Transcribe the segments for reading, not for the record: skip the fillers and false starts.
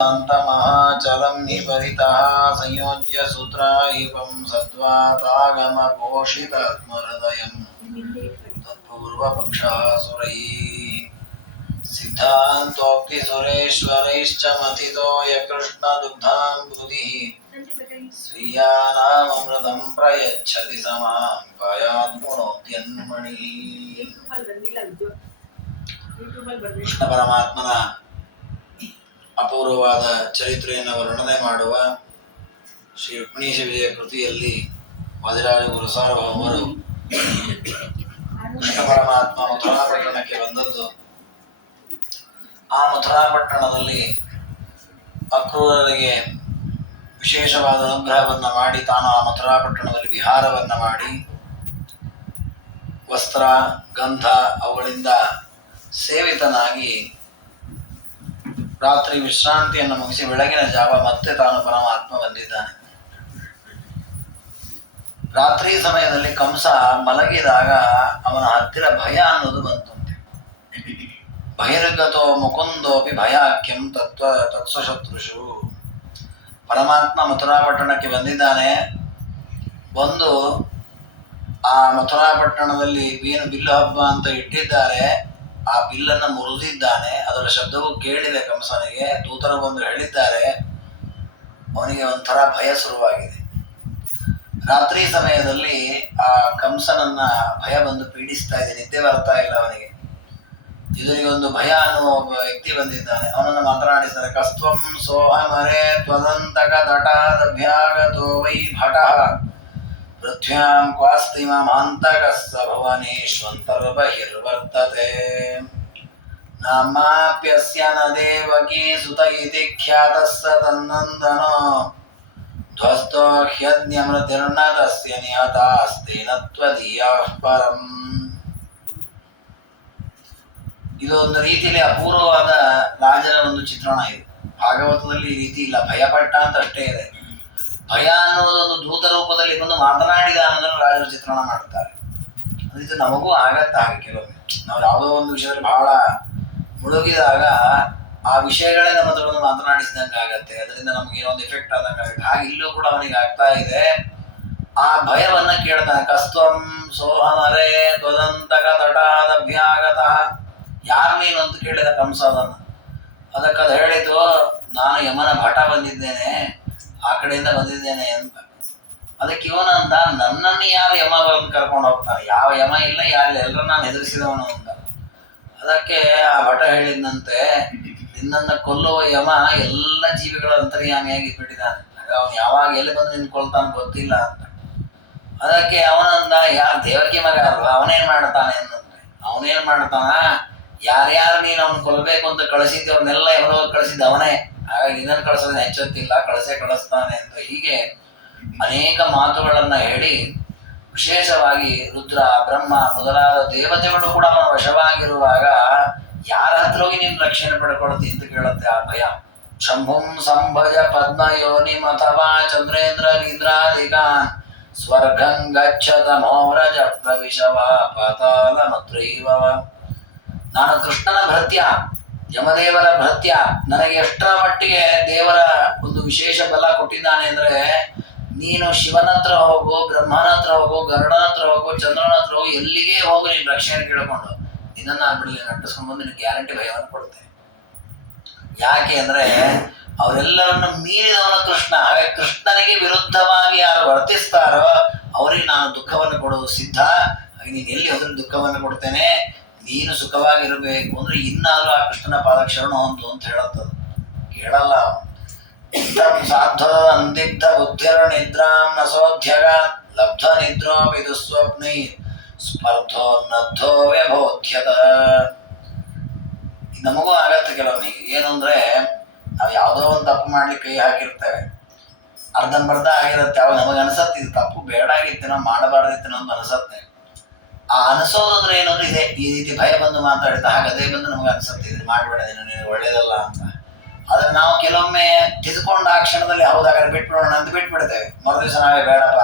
महाचलं निपतितः संयोज्य सूत्राहिपं सद्वातागमपोषितात्महृदयं तत्पूर्वपक्षः सुरैः सिद्धान्तोक्तिसुरेश्वरैश्च मथितो यकृष्णदुग्धाम्बुधिः स्वीयानाममृतं प्रयच्छति समां पायात्मुनोद्यन्मणिः. ಕೃಷ್ಣ ಪರಮಾತ್ಮನ ಅಪೂರ್ವವಾದ ಚರಿತ್ರೆಯನ್ನು ವರ್ಣನೆ ಮಾಡುವ ಶ್ರೀ ರುಕ್ಮಿಣೀಶ ವಿಜಯ ಕೃತಿಯಲ್ಲಿ ವಾದಿರಾಜ ಗುರು ಸಾರ್ವಭೌಮರು ಕೃಷ್ಣ ಪರಮಾತ್ಮ ಮಥುರಾ ಪಟ್ಟಣಕ್ಕೆ ಬಂದದ್ದು. ಆ ಮಥುರಾ ಪಟ್ಟಣದಲ್ಲಿ ಅಕ್ರೂರರಿಗೆ ವಿಶೇಷವಾದ ಅನುಗ್ರಹವನ್ನ ಮಾಡಿ ತಾನು ಆ ಮಥುರಾ ಪಟ್ಟಣದಲ್ಲಿ ವಿಹಾರವನ್ನ ಮಾಡಿ ವಸ್ತ್ರ ಗಂಧ ಅವುಗಳಿಂದ ಸೇವಿತನಾಗಿ ರಾತ್ರಿ ವಿಶ್ರಾಂತಿಯನ್ನು ಮುಗಿಸಿ ಬೆಳಗಿನ ಜಾವ ಮತ್ತೆ ತಾನು ಪರಮಾತ್ಮ ಬಂದಿದ್ದಾನೆ. ರಾತ್ರಿ ಸಮಯದಲ್ಲಿ ಕಂಸ ಮಲಗಿದಾಗ ಅವನ ಹತ್ತಿರ ಭಯ ಅನ್ನೋದು ಬಂತಂತೆ. ಬಹಿರ್ಗತೋ ಮುಕುಂದೋಪಿ ಭಯಾಖ್ಯಂ ತತ್ಸಶತ್ರುಷು. ಪರಮಾತ್ಮ ಮಥುರಾ ಪಟ್ಟಣಕ್ಕೆ ಬಂದಿದ್ದಾನೆ. ಬಂದು ಆ ಮಥುರಾ ಪಟ್ಟಣದಲ್ಲಿ ಏನು ಬಿಲ್ಲು ಹಬ್ಬ ಅಂತ ಇಟ್ಟಿದ್ದಾರೆ, ಆ ಬಿಲ್ಲನ್ನು ಮುರಿದಿದ್ದಾನೆ. ಅದರ ಶಬ್ದವು ಕೇಳಿದೆ ಕಂಸನಿಗೆ. ದೂತರು ಬಂದು ಹೇಳಿದ್ದಾರೆ. ಅವನಿಗೆ ಒಂಥರ ಭಯ ಶುರುವಾಗಿದೆ. ರಾತ್ರಿ ಸಮಯದಲ್ಲಿ ಆ ಕಂಸನನ್ನ ಭಯ ಬಂದು ಪೀಡಿಸ್ತಾ ಇದೆ. ನಿದ್ದೆ ಬರ್ತಾ ಇಲ್ಲ ಅವನಿಗೆ. ಇದರಿಗೆ ಒಂದು ಭಯ ಅನ್ನುವ ಒಬ್ಬ ವ್ಯಕ್ತಿ ಬಂದಿದ್ದಾನೆ. ಅವನನ್ನು ಮಾತನಾಡಿಸ್ತಾರೆ. ಕಸ್ತ್ವಂ ಸೋಹಮರೆ ತ್ವದಂತಕ ತಟಾದಭ್ಯಾಗತೋ ವೈ ಭಟಃ ಪೃಥ್ವ್ಯಾಂ ಕ್ವಾಸ್ತಿ ಮಾಂತಕಸ್ಸ ಭುವನೇಶ್ವಂತರ್ಬಹಿರ್ವರ್ತತೆ ನಾಮಾಪ್ಯಸ್ಯ ನ ದೇವಕೀ ಸುತ ಇತಿ ಖ್ಯಾತಸ್ಸ ತನ್ನಂದನೋ ಧ್ವಸ್ತೋ ಹ್ಯಜ್ಞಮೃತಿರ್ನ ತಸ್ಯ ನಿಹತಾಸ್ತೇನ ತ್ವದೀಯಃ ಪರಂ. ಇದು ಒಂದು ರೀತಿಯಲ್ಲಿ ಅಪೂರ್ವವಾದ ರಾಜರ ಒಂದು ಚಿತ್ರಣ ಇದೆ. ಭಾಗವತದಲ್ಲಿ ಈ ರೀತಿ ಇಲ್ಲ. ಭಯಪಟ್ಟ ಅಂತ ಅಷ್ಟೇ ಇದೆ. ಭಯ ಅನ್ನೋದೊಂದು ದೂತ ರೂಪದಲ್ಲಿ ಬಂದು ಮಾತನಾಡಿದ ಅನ್ನೋದನ್ನು ರಾಜರ ಚಿತ್ರಣ ಮಾಡ್ತಾರೆ. ಇದು ನಮಗೂ ಆಗತ್ತ ಹಾಗೆ. ಕೆಲವೊಮ್ಮೆ ನಾವು ಯಾವುದೋ ಒಂದು ವಿಷಯದಲ್ಲಿ ಬಹಳ ಮುಳುಗಿದಾಗ ಆ ವಿಷಯಗಳೇ ನಮ್ಮ ಹತ್ರ ಒಂದು ಮಾತನಾಡಿಸಿದಂಗೆ ಆಗತ್ತೆ. ಅದರಿಂದ ನಮ್ಗೆ ಏನೋ ಒಂದು ಎಫೆಕ್ಟ್ ಆದಂಗೆ ಆಗುತ್ತೆ. ಹಾಗೆ ಇಲ್ಲೂ ಕೂಡ ಅವನಿಗೆ ಆಗ್ತಾ ಇದೆ. ಆ ಭಯವನ್ನ ಕೇಳ್ತಾನೆ. ಕಸ್ತ್ವಂ ಸೋಹಮರೇ ತ್ವದಂತಕ ತಟಾದಭ್ಯಾಗತಃ. ಯಾರು ನೀನು ಅಂತ ಕೇಳಿದ ಕಂಸ ಅದನ್ನು. ಅದಕ್ಕೆ ಅದು ಹೇಳಿತು, ನಾನು ಯಮನ ಭಟ ಬಂದಿದ್ದೇನೆ, ಆ ಕಡೆಯಿಂದ ಬಂದಿದ್ದೇನೆ ಅಂತ. ಅದಕ್ಕೆ ಇವನಂದ, ನನ್ನನ್ನು ಯಾರು ಯಮ ಬಂದು ಕರ್ಕೊಂಡು ಹೋಗ್ತಾನೆ? ಯಾವ ಯಮ ಇಲ್ಲ, ಯಾರಿಲ್ಲ, ಎಲ್ಲರೂ ನಾನು ಹೆದರಿಸಿದವನು ಅಂತ. ಅದಕ್ಕೆ ಆ ಭಟ ಹೇಳಿದಂತೆ, ನಿನ್ನನ್ನು ಕೊಲ್ಲುವ ಯಮ ಎಲ್ಲ ಜೀವಿಗಳ ಅಂತರ್ಯಾಮಿಯಾಗಿ ಬಿಟ್ಟಿದ್ದಾನೆ. ಆಗ ಅವನು ಯಾವಾಗ ಎಲ್ಲಿ ಬಂದು ನಿನ್ನ ಕೊಲ್ತಾನೆ ಗೊತ್ತಿಲ್ಲ ಅಂತ. ಅದಕ್ಕೆ ಅವನಂದ, ಯಾರು ದೇವಕಿ ಮಗ ಅಲ್ವಾ, ಅವನೇನ್ ಮಾಡ್ತಾನೆ ಅಂತಂದ್ರೆ. ಅವನೇನ್ ಮಾಡ್ತಾನ, ಯಾರ್ಯಾರು ನೀನು ಅವನು ಕೊಲ್ಲಬೇಕು ಅಂತ ಕಳಿಸಿದ್ದೆ ಅವ್ರನ್ನೆಲ್ಲ ಎಲ್ಲೋ ಕಳಿಸಿದ್ದ ಅವನೇ. ಹಾಗಾಗಿ ನಿನ್ನನ್ನು ಕಳಿಸೋದನ್ನ ಹೆಚ್ಚೊತ್ತಿಲ್ಲ, ಕಳಿಸ್ತಾನೆ ಅಂತ. ಹೀಗೆ ಅನೇಕ ಮಾತುಗಳನ್ನ ಹೇಳಿ ವಿಶೇಷವಾಗಿ ರುದ್ರ ಬ್ರಹ್ಮ ಮೊದಲಾದ ದೇವತೆಗಳು ಕೂಡ ಅವನ ವಶವಾಗಿರುವಾಗ ಯಾರ ಹತ್ರ ಹೋಗಿ ನೀನು ರಕ್ಷಣೆ ಪಡ್ಕೊಳ್ತಿ ಅಂತ ಕೇಳುತ್ತೆ ಆ ಭಯ. ಶಂಭುಂ ಸಂಭಜ ಪದ್ಮಯೋನಿಂ ಅಥವಾ ಚಂದ್ರೇಂದ್ರ ಇಂದ್ರಾದಿಗಾನ್ ಸ್ವರ್ಗಂ ಗಚ್ಚತ ಮೌರಜ ಪ್ರವಿಶವ ಪಾತಾಲ ಮತ್ರೈವವ. ನಾನು ಕೃಷ್ಣನ ಭೃತ್ಯ, ಯಮದೇವರ ಭೃತ್ಯ. ನನಗೆ ಎಷ್ಟರ ಮಟ್ಟಿಗೆ ದೇವರ ಒಂದು ವಿಶೇಷ ಬಲ ಕೊಟ್ಟಿದ್ದಾನೆ ಅಂದ್ರೆ, ನೀನು ಶಿವನ ಹತ್ರ ಹೋಗು, ಬ್ರಹ್ಮನ ಹತ್ರ ಹೋಗು, ಗರುಡನ ಹತ್ರ ಹೋಗು, ಚಂದ್ರನ ಹತ್ರ ಹೋಗು, ಎಲ್ಲಿಗೆ ಹೋಗು, ನೀನು ರಕ್ಷಣೆ ಕೇಳ್ಕೊಂಡು ನಿನ್ನನ್ನು ಆಗ್ಬಿಡಲಿ ನಟಿಸ್ಕೊಂಡು ಬಂದು ನಿನಗೆ ಗ್ಯಾರಂಟಿ ಭಯವನ್ನು ಕೊಡುತ್ತೆ. ಯಾಕೆ ಅಂದ್ರೆ ಅವರೆಲ್ಲರನ್ನು ಮೀರಿದವನು ಕೃಷ್ಣ. ಹಾಗೆ ಕೃಷ್ಣನಿಗೆ ವಿರುದ್ಧವಾಗಿ ಯಾರು ವರ್ತಿಸ್ತಾರೋ ಅವರಿಗೆ ನಾನು ದುಃಖವನ್ನು ಕೊಡೋದು ಸಿದ್ಧ. ಹಾಗೆ ನೀನು ಎಲ್ಲಿ ಹೋದ್ರೆ ದುಃಖವನ್ನು ಕೊಡ್ತೇನೆ. ನೀನು ಸುಖವಾಗಿರಬೇಕು ಅಂದ್ರೆ ಇನ್ನಾದ್ರೂ ಆ ಕೃಷ್ಣನ ಪಾದ ಶರಣ ಹೊಂದು ಅಂತ ಹೇಳುತ್ತದೆ. ಕೇಳಲ್ಲ. ಸಾಧ್ವ ಅಂದಿಗ್ಧ ಬುದ್ಧಿರ ನಿದ್ರಾಂ ನಸೋಧ್ಯಗ ಲಬ್ಧ ನಿದ್ರೋಪಿ ದುಸ್ವಪ್ನೈ ಸ್ಪರ್ಧೋ ನದ್ಧೋ ವ್ಯಬೋಧ್ಯತ. ನಮಗೂ ಆಗತ್ತೆ ಕೆಲವೊಮ್ಮೆ. ಏನು ಅಂದ್ರೆ ನಾವು ಯಾವುದೋ ಒಂದು ತಪ್ಪು ಮಾಡ್ಲಿಕ್ಕೆ ಕೈ ಹಾಕಿರ್ತೇವೆ, ಅರ್ಧಂಬರ್ಧ ಆಗಿರುತ್ತೆ. ಅವಾಗ ನಮಗೆ ಅನ್ಸತ್ತೆ ಇದು ತಪ್ಪು ಬೇಡ ಆಗಿತ್ತೇನೋ, ಮಾಡಬಾರ್ದಿತ್ತೇನೋ ಅಂತ ಅನ್ಸತ್ತೆ. ಆ ಅನಿಸೋದಂದ್ರೆ ಏನಂದ್ರೆ ಇದೆ, ಈ ರೀತಿ ಭಯ ಬಂದು ಮಾತಾಡ್ತಾ ಹಾಗೆ ಅದೇ ಬಂದು ನಮ್ಗೆ ಅನ್ಸುತ್ತೆ ಇದು ಮಾಡಬೇಡ, ನೀನು ಒಳ್ಳೇದಲ್ಲ ಅಂತ. ಆದ್ರೆ ನಾವು ಕೆಲವೊಮ್ಮೆ ತಿದ್ಕೊಂಡು ಆ ಕ್ಷಣದಲ್ಲಿ ಹೌದಾಗಾದ್ರೆ ಬಿಟ್ಬಿಡೋಣ ಅಂತ ಬಿಟ್ಬಿಡ್ತೇವೆ. ಮರುದಿವಸ ನಾವೇ ಬೇಡಪ್ಪ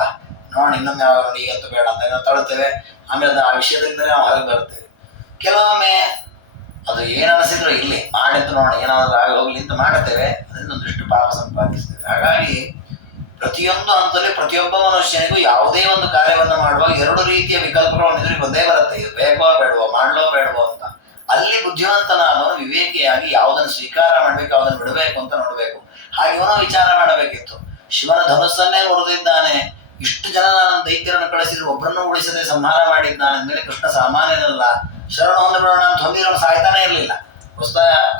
ನೋಡಿ ಇನ್ನೊಮ್ಮೆ ಯಾವಾಗ ಈಗಂತೂ ಬೇಡ ಅಂತ ತಳ್ತೇವೆ. ಆಮೇಲೆ ಆ ವಿಷಯದಿಂದಲೇ ನಾವು ಹೊರಗೆ ಬರ್ತೇವೆ. ಕೆಲವೊಮ್ಮೆ ಅದು ಏನ್ ಅನಿಸಿದ್ರು ಇಲ್ಲಿ ಮಾಡಿದ್ದು ನೋಡ ಏನಾದ್ರು ಆಗಿ ಹೋಗ್ಲಿ ಅಂತ ಮಾಡುತ್ತೇವೆ, ಅದರಿಂದ ಒಂದಿಷ್ಟು ಪಾಪ ಸಂಪಾದಿಸ್ತೇವೆ. ಹಾಗಾಗಿ ಪ್ರತಿಯೊಂದು ಹಂತದಲ್ಲಿ ಪ್ರತಿಯೊಬ್ಬ ಮನುಷ್ಯನಿಗೂ ಯಾವುದೇ ಒಂದು ಕಾರ್ಯವನ್ನು ಮಾಡುವಾಗ ಎರಡು ರೀತಿಯ ವಿಕಲ್ಪಗಳು ಎದುರಿಗೆ ಬಂದೇ ಬರುತ್ತೆ. ಇದು ಬೇಕೋ ಬೇಡವೋ, ಮಾಡ್ಲೋ ಬೇಡವೋ ಅಂತ. ಅಲ್ಲಿ ಬುದ್ಧಿವಂತನಾದವನು ವಿವೇಕಿಯಾಗಿ ಯಾವುದನ್ನು ಸ್ವೀಕಾರ ಮಾಡ್ಬೇಕು, ಯಾವುದನ್ನು ಬಿಡಬೇಕು ಅಂತ ನೋಡ್ಬೇಕು. ಹಾಗೆ ಇವನು ವಿಚಾರ ಮಾಡಬೇಕಿತ್ತು. ಶಿವನ ಧನುಸ್ಸನ್ನೇ ಮುರಿದಿದ್ದಾನೆ, ಇಷ್ಟು ಜನ ನಾನು ದೈತ್ಯರನ್ನು ಕಳಿಸಿದ್ರು, ಒಬ್ಬರನ್ನು ಉಳಿಸದೆ ಸಂಹಾರ ಮಾಡಿದ್ದಾನೆ ಅಂದ್ಮೇಲೆ ಕೃಷ್ಣ ಸಾಮಾನ್ಯನಲ್ಲ. ಶರಣ ಹೊಂದಿರೋಣ ಅಂತ ಹೊಂದಿರೋನು ಸಾಯ್ತಾನೆ ಇರಲಿಲ್ಲ. ಹೊಸ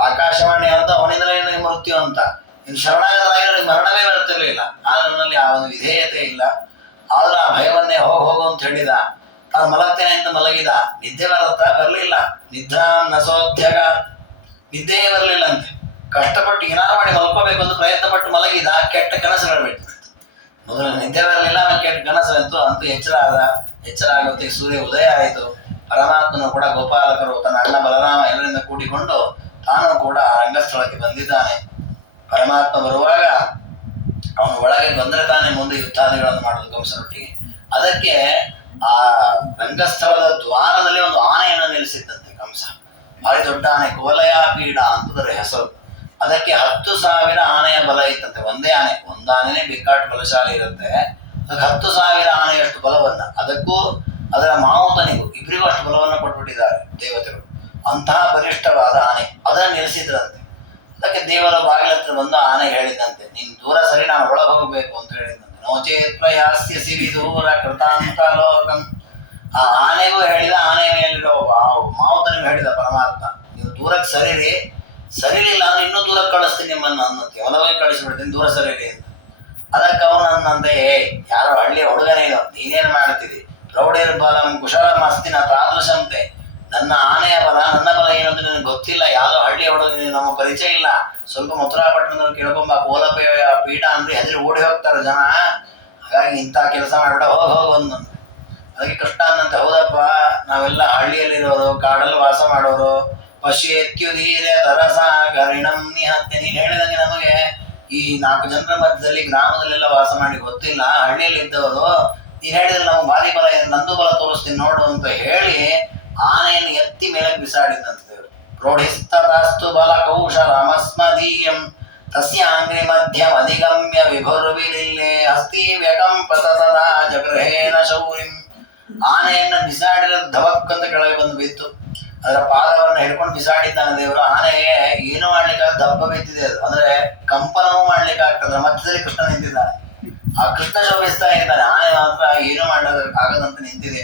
ಆಕಾಶವಾಣಿ ಅಂತ ಅವನಿಂದಲೇ ಮೃತ್ಯು ಅಂತ. ಇನ್ನು ಶರಣಾಗತರಾಗಿರೋ ಮರಣವೇ ಬರುತ್ತಿರಲಿಲ್ಲ. ಆದ್ರೆ ನನ್ನಲ್ಲಿ ಆ ಒಂದು ವಿಧೇಯತೆ ಇಲ್ಲ. ಆದ್ರೆ ಆ ಭಯವನ್ನೇ ಹೋಗು ಅಂತ ಹೇಳಿದ. ತಾನು ಮಲಗ್ತೇನೆ ಅಂತ ಮಲಗಿದ. ನಿದ್ದೆ ಬರಲಿಲ್ಲ. ನಿದ್ರಾ ನಸೋದ್ಯಗ, ನಿದ್ದೆಯೇ ಬರಲಿಲ್ಲ ಅಂತೆ. ಕಷ್ಟಪಟ್ಟು ಏನಾರು ಮಾಡಿ ಮಲ್ಕೋಬೇಕು ಅಂತ ಪ್ರಯತ್ನ ಪಟ್ಟು ಮಲಗಿದ. ಕೆಟ್ಟ ಕನಸುಗಳು ಬಿಟ್ಟು ಮೊದಲು ನಿದ್ದೆ ಬರಲಿಲ್ಲ, ಆಮೇಲೆ ಕೆಟ್ಟ ಕನಸು ಅಂತೂ ಎಚ್ಚರ ಆದ. ಎಚ್ಚರ ಆಗುತ್ತೆ ಸೂರ್ಯ ಉದಯ ಆಯಿತು. ಪರಮಾತ್ಮನು ಕೂಡ ಗೋಪಾಲಕರು ತನ್ನ ಅಣ್ಣ ಬಲರಾಮ ಎಲ್ಲರಿಂದ ಕೂಡಿಕೊಂಡು ತಾನು ಕೂಡ ರಂಗಸ್ಥಳಕ್ಕೆ ಬಂದಿದ್ದಾನೆ. ಪರಮಾತ್ಮ ಬರುವಾಗ ಅವನು ಒಳಗೆ ಬಂದರೆ ತಾನೇ ಮುಂದೆ ಯುದ್ಧಾದಿಗಳನ್ನು ಮಾಡುವುದು ಕಂಸನೊಟ್ಟಿಗೆ. ಅದಕ್ಕೆ ಆ ರಂಗಸ್ಥಳದ ದ್ವಾರದಲ್ಲಿ ಒಂದು ಆನೆಯನ್ನು ನಿಲ್ಲಿಸಿದ್ದಂತೆ ಕಂಸ. ಭಾರಿ ದೊಡ್ಡ ಆನೆ, ಕೋಲಯ ಪೀಡ ಅಂತದರ ಹೆಸರು. ಅದಕ್ಕೆ 10,000 ಆನೆಯ ಬಲ ಇತ್ತಂತೆ. ಒಂದೇ ಆನೆ, ಒಂದಾನೆನೇ ಬಿಕ್ಕಾಟ್ ಬಲಶಾಲಿ ಇರುತ್ತೆ. ಅದಕ್ಕೆ 10,000 ಆನೆಯಷ್ಟು ಬಲವನ್ನ, ಅದಕ್ಕೂ ಅದರ ಮಾವುತನಿಗೂ ಇಬ್ಬರಿಗೂ ಅಷ್ಟು ಬಲವನ್ನು ಕೊಟ್ಬಿಟ್ಟಿದ್ದಾರೆ ದೇವತೆಗಳು. ಅಂತಹ ಬಲಿಷ್ಠವಾದ ಆನೆ ಅದನ್ನು ನಿಲ್ಲಿಸಿದ್ರಂತೆ. ಅದಕ್ಕೆ ದೇವರ ಬಾಗಿಲತ್ರ ಬಂದು ಆನೆ ಹೇಳಿದಂತೆ, ನೀನು ದೂರ ಸರಿ, ನಾನು ಒಳಗೆ ಹೋಗಬೇಕು ಅಂತ ಹೇಳಿದಂತೆ. ನೋಚೇತ್ ಪ್ರಯಾಸ್ಯಸಿ ವಿದೂರ ಕೃತಾಂತ ಲೋಕಂ. ಆ ಆನೆಗೂ ಹೇಳಿದ, ಆನೆಯ ಮೇಲಿರೋ ಮಾವುತನಿಗೂ ಹೇಳಿದ ಪರಮಾತ್ಮ, ನೀವು ದೂರಕ್ಕೆ ಸರಿರಿ, ಸರಿಲಿಲ್ಲ ಅಂದ್ರೆ ಇನ್ನೂ ದೂರಕ್ಕೆ ಕಳಿಸ್ತೀನಿ ನಿಮ್ಮನ್ನು ಅನ್ನಂತೆ. ಹೊಲವಾಗಿ ಕಳಿಸ್ಬಿಡ್ತೀನಿ, ದೂರ ಸರಿರಿ ಅಂತ. ಅದಕ್ಕೆ ಅವನು ಅನ್ನಂತೆ, ಯಾರೋ ಹಳ್ಳಿಯ ಹುಡುಗನೇನು, ನೀನೇನು ಮಾಡ್ತಿದ್ದಿ? ಪ್ರೌಢಿರ್ಬಲಂ ಕುಶಲಂ ಅಸ್ತಿನ ತಾದೃಶಂತೆ. ನನ್ನ ಆನೆಯ ಬಲ, ನನ್ನ ಬಲ ಏನು ಅಂತ ನನಗೆ ಗೊತ್ತಿಲ್ಲ. ಯಾವುದೋ ಹಳ್ಳಿಯ ಹುಡುಗ, ನಮ್ಮ ಪರಿಚಯ ಇಲ್ಲ. ಸ್ವಲ್ಪ ಮಥುರಾಪಟ್ಟಣದಲ್ಲಿ ಕೇಳ್ಕೊಂಬ, ಕೋಲಪೇಯ ಪೀಠ ಅಂದ್ರೆ ಹೆದರಿ ಓಡಿ ಹೋಗ್ತಾರೆ ಜನ. ಹಾಗಾಗಿ ಇಂಥ ಕೆಲಸ ಮಾಡ್ಬಿಡ, ಹೋಗು. ಅದಕ್ಕೆ ಕೃಷ್ಣ ಅನ್ನಂತೆ, ಹೌದಪ್ಪ, ನಾವೆಲ್ಲ ಹಳ್ಳಿಯಲ್ಲಿರೋರು, ಕಾಡಲ್ಲಿ ವಾಸ ಮಾಡೋರು. ಪಶ್ಯೇತ್ಯುದೀರ ತರಸಾಗರಿಣಂ ನಿಹತ್ಯ. ನೀನು ಹೇಳಿದಂಗೆ ನಮಗೆ ಈ 4 ಜನರ ಮಧ್ಯದಲ್ಲಿ ಗ್ರಾಮದಲ್ಲೆಲ್ಲ ವಾಸ ಮಾಡಿ ಗೊತ್ತಿಲ್ಲ. ಹಳ್ಳಿಯಲ್ಲಿ ಇದ್ದವರು ನೀನು ಹೇಳಿದ್ರೆ ನಾವು ಭಾರಿ ಬಲ, ನಂದು ಬಲ ತೋರಿಸ್ತೀನಿ ನೋಡು ಅಂತ ಹೇಳಿ ಆನೆಯನ್ನು ಎತ್ತಿ ಮೇಲಕ್ಕೆ ಬಿಸಾಡಿದಂತೆ. ಪ್ರೌಢಿಸ್ತತಾಸ್ತು ಬಲ ಕೌಶಲಮಸ್ಮದೀಯಂ ತಸ್ಯಾಂಗ್ರಿ ಮಧ್ಯಮ ಅಧಿಗಮ್ಯ ವಿಭುರ್ವಿಲಿಲ್ಲೆ ಹಸ್ತಿ ವ್ಯಕಂಪತ ತದಾ ಜಗೃಹೇನ ಶೌರಿಂ. ಆನೆಯನ್ನು ಬಿಸಾಡಿರೋದು ಧವಕ್ ಅಂತ ಕೆಳಗೆ ಬಂದು ಬಿತ್ತು. ಅದರ ಪಾದವನ್ನು ಹಿಡ್ಕೊಂಡು ಬಿಸಾಡಿದ್ದಾನೆ ದೇವರು. ಆನೆಗೆ ಏನು ಮಾಡ್ಲಿಕ್ಕೆ ದಬ್ಬ ಬಿದ್ದಿದೆ ಅದು, ಅಂದ್ರೆ ಕಂಪನವೂ ಮಾಡ್ಲಿಕ್ಕೆ ಆಗ್ತದೆ. ಮಧ್ಯದಲ್ಲಿ ಕೃಷ್ಣ ನಿಂತಿದ್ದಾನೆ. ಆ ಕೃಷ್ಣ ಶೋಭಿಸ್ತಾ ಇದ್ದಾನೆ, ಆನೆ ಮಾತ್ರ ಏನು ಮಾಡೋದಕ್ಕಾಗದಂತೆ ನಿಂತಿದೆ.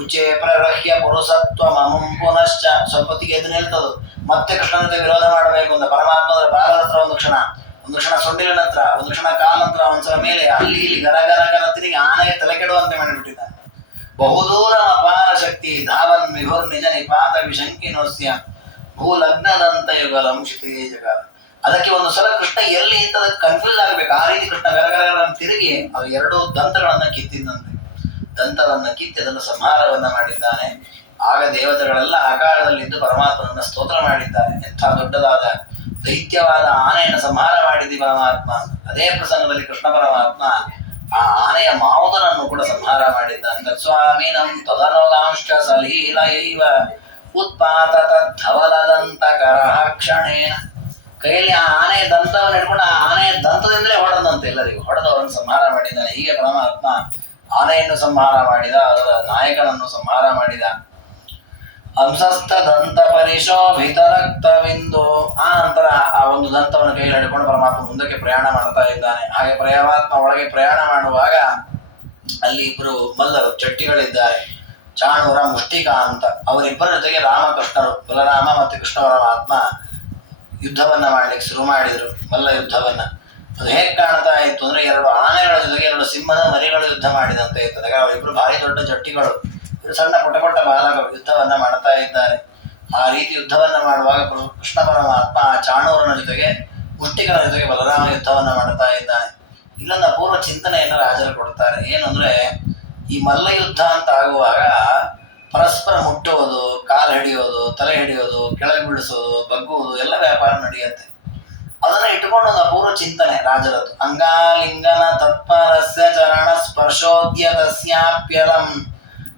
ಉಚ್ಚೆ ಪ್ರರಹ್ಯ ಪುರುಷತ್ವ ಮಮಂ ಪುನಶ್ಚ. ಸ್ವಲ್ಪ ಹೊತ್ತಿಗೆ ಎದ್ದು ನಿಲ್ತದು. ಮತ್ತೆ ಕೃಷ್ಣನ ಜೊತೆ ವಿರೋಧ ಮಾಡಬೇಕು ಅಂತ ಪರಮಾತ್ಮ ಅದರ ಪಾದದ ಹತ್ರ ಒಂದು ಕ್ಷಣ ಸೊಂಡಿಲಿನ ಹತ್ರ, ಒಂದು ಕ್ಷಣ ಕಾಲ ಹತ್ರ, ಒಂದ್ಸಲ ಮೇಲೆ, ಅಲ್ಲಿ ಇಲ್ಲಿ ಗರ ಗರ ಗರ ತಿರುಗಿ ಆನೆಗೆ ತಲೆ ಕೆಡುವಂತೆ ಮಾಡಿಬಿಟ್ಟಿದ್ದಾನೆ. ಬಹುದೂರ ಅಪಾರ ಶಕ್ತಿ ಧಾವನ್ ವಿಭುರ್ ನಿಜ ನಿಪಾತ ವಿಶಂಕಿನೋಸ್ಯ ಭೂಲಗ್ನದಂತ ಯುಗಲಂ ಕ್ಷಿತಿಜಗಾಲ. ಅದಕ್ಕೆ ಒಂದು ಸಲ ಕೃಷ್ಣ ಎಲ್ಲಿ ಅಂತ ಕನ್ಫ್ಯೂಸ್ ಆಗ್ಬೇಕು. ಆ ರೀತಿ ಕೃಷ್ಣ ಗರಗರ ತಿರುಗಿ ಅದು 2 ದಂತಗಳನ್ನ ಕಿತ್ತಿದ್ದಂತೆ. ದಂತವನ್ನ ಕಿತ್ತಿ ಅದನ್ನು ಸಂಹಾರವನ್ನ ಮಾಡಿದ್ದಾನೆ. ಆಗ ದೇವತೆಗಳೆಲ್ಲ ಆಕಾರದಲ್ಲಿದ್ದು ಪರಮಾತ್ಮನನ್ನ ಸ್ತೋತ್ರ ಮಾಡಿದ್ದಾರೆ. ಎಂಥ ದೊಡ್ಡದಾದ ದೈತ್ಯವಾದ ಆನೆಯನ್ನು ಸಂಹಾರ ಮಾಡಿದ್ದಿ ಪರಮಾತ್ಮ. ಅದೇ ಪ್ರಸಂಗದಲ್ಲಿ ಕೃಷ್ಣ ಪರಮಾತ್ಮ ಆ ಆನೆಯ ಮಾವುತನನ್ನು ಕೂಡ ಸಂಹಾರ ಮಾಡಿದ್ದಾನೆ. ತತ್ಸ್ವಾಮಿನಂ ತದನುಗಾಂಶ್ಚ ಸಲೀಲಯೈವ ಉತ್ಪಾತ ತದ್ಧವಲದಂತ ಕರಹ ಕ್ಷಣೇನ. ಕೈಯಲ್ಲಿ ಆ ಆನೆಯ ದಂತವನ್ನು ಹಿಡ್ಕೊಂಡು ಆ ಆನೆಯ ದಂತದಿಂದಲೇ ಹೊಡೆದಂತೆ ಎಲ್ಲರಿಗೂ ಹೊಡೆದವರನ್ನು ಸಂಹಾರ ಮಾಡಿದ್ದಾನೆ. ಹೀಗೆ ಪರಮಾತ್ಮ ಆನೆಯನ್ನು ಸಂಹಾರ ಮಾಡಿದ, ಅದರ ನಾಯಕನನ್ನು ಸಂಹಾರ ಮಾಡಿದ. ಹಂಸಸ್ಥ ದಂತ ಪರಿಶೋಭಿತ ರಕ್ತ ಬಿಂದು. ಆ ನಂತರ ಆ ಒಂದು ದಂತವನ್ನು ಕೈಯಲ್ಲಿ ಹಿಡ್ಕೊಂಡು ಪರಮಾತ್ಮ ಮುಂದಕ್ಕೆ ಪ್ರಯಾಣ ಮಾಡ್ತಾ ಇದ್ದಾನೆ. ಹಾಗೆ ಪರಮಾತ್ಮ ಒಳಗೆ ಪ್ರಯಾಣ ಮಾಡುವಾಗ ಅಲ್ಲಿ 2 ಮಲ್ಲರು ಚಟ್ಟಿಗಳಿದ್ದಾರೆ, ಚಾಣೂರ ಮುಷ್ಟಿಕ ಅಂತ. ಅವರಿಬ್ಬರ ಜೊತೆಗೆ ರಾಮಕೃಷ್ಣರು, ಬಲರಾಮ ಮತ್ತು ಕೃಷ್ಣ ಪರಮಾತ್ಮ ಯುದ್ಧವನ್ನ ಮಾಡ್ಲಿಕ್ಕೆ ಶುರು ಮಾಡಿದ್ರು, ಮಲ್ಲ ಯುದ್ಧವನ್ನ. ಅದು ಹೇಗೆ ಕಾಣ್ತಾ ಇತ್ತು ಅಂದ್ರೆ 2 ಆನೆಗಳ ಜೊತೆಗೆ 2 ಸಿಂಹದ ಮರಿಗಳು ಯುದ್ಧ ಮಾಡಿದಂತೆ ಇರ್ತದೆ. ಅವರಿಬ್ರು ಭಾರಿ ದೊಡ್ಡ ಜಟ್ಟಿಗಳು, ಸಣ್ಣ ಪುಟ್ಟ ಬಾಲಕರು ಯುದ್ಧವನ್ನ ಮಾಡ್ತಾ ಇದ್ದಾರೆ. ಆ ರೀತಿ ಯುದ್ಧವನ್ನ ಮಾಡುವಾಗ ಕೃಷ್ಣ ಪರಮಾತ್ಮ ಆ ಚಾಣೂರನ ಜೊತೆಗೆ ಮುಷ್ಟಿಕನ ಜೊತೆಗೆ ಬಲರಾಮ ಯುದ್ಧವನ್ನ ಮಾಡ್ತಾ ಇದ್ದಾನೆ. ಇಲ್ಲೊಂದು ಅಪೂರ್ವ ಚಿಂತನೆಯನ್ನು ರಾಜರು ಕೊಡ್ತಾರೆ. ಏನು ಅಂದ್ರೆ, ಈ ಮಲ್ಲ ಯುದ್ಧ ಅಂತ ಆಗುವಾಗ ಪರಸ್ಪರ ಮುಟ್ಟುವುದು, ಕಾಲು ಹಿಡಿಯೋದು, ತಲೆ ಹಿಡಿಯೋದು, ಕೆಳಗೆ ಬೀಳಿಸೋದು, ಬಗ್ಗುವುದು ಎಲ್ಲ ವ್ಯಾಪಾರ ನಡೆಯುತ್ತೆ. ಅದನ್ನ ಇಟ್ಟುಕೊಂಡು ಒಂದು ಅಪೂರ್ವ ಚಿಂತನೆ ರಾಜರದ್ದು. ಅಂಗಾಲಿಂಗನ ತತ್ಪರಸ್ಯ ಚರಣ ಸ್ಪರ್ಶೋದ್ಯತಸ್ಯಾಪ್ಯಲಂ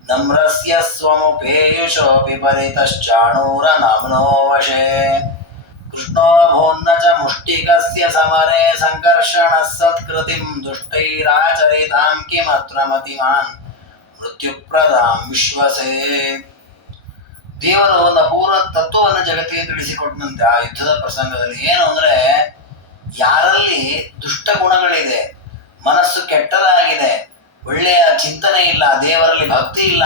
ನಮ್ರಸ್ಯ ಸ್ವಮುಪೇಯುಷೋ ವಿಪರೀತಶ್ಚಾಣೂರ ನಾಮ್ನೋ ವಶೇ ಕೃಷ್ಣೋ ಭೋನ್ನ ಚ ಮುಷ್ಟಿಕಸ್ಯ ಸಮರೆ ಸಂಕರ್ಷಣ ಸತ್ಕೃತಿಂ ದುಷ್ಟೈರಾಚರಿತಾಂ ಕಿಮತ್ರ ಮತಿಮಾನ್ ಮೃತ್ಯುಪ್ರದಾಂ ವಿಶ್ವಸೇ. ದೇವರು ಒಂದು ಅಪೂರ್ವ ತತ್ವವನ್ನು ಜಗತ್ತಿಗೆ ತಿಳಿಸಿಕೊಟ್ಟಂತೆ ಆ ಯುದ್ಧದ ಪ್ರಸಂಗದಲ್ಲಿ. ಏನು ಅಂದ್ರೆ, ಯಾರಲ್ಲಿ ದುಷ್ಟ ಗುಣಗಳಿದೆ, ಮನಸ್ಸು ಕೆಟ್ಟದಾಗಿದೆ, ಒಳ್ಳೆಯ ಚಿಂತನೆ ಇಲ್ಲ, ದೇವರಲ್ಲಿ ಭಕ್ತಿ ಇಲ್ಲ,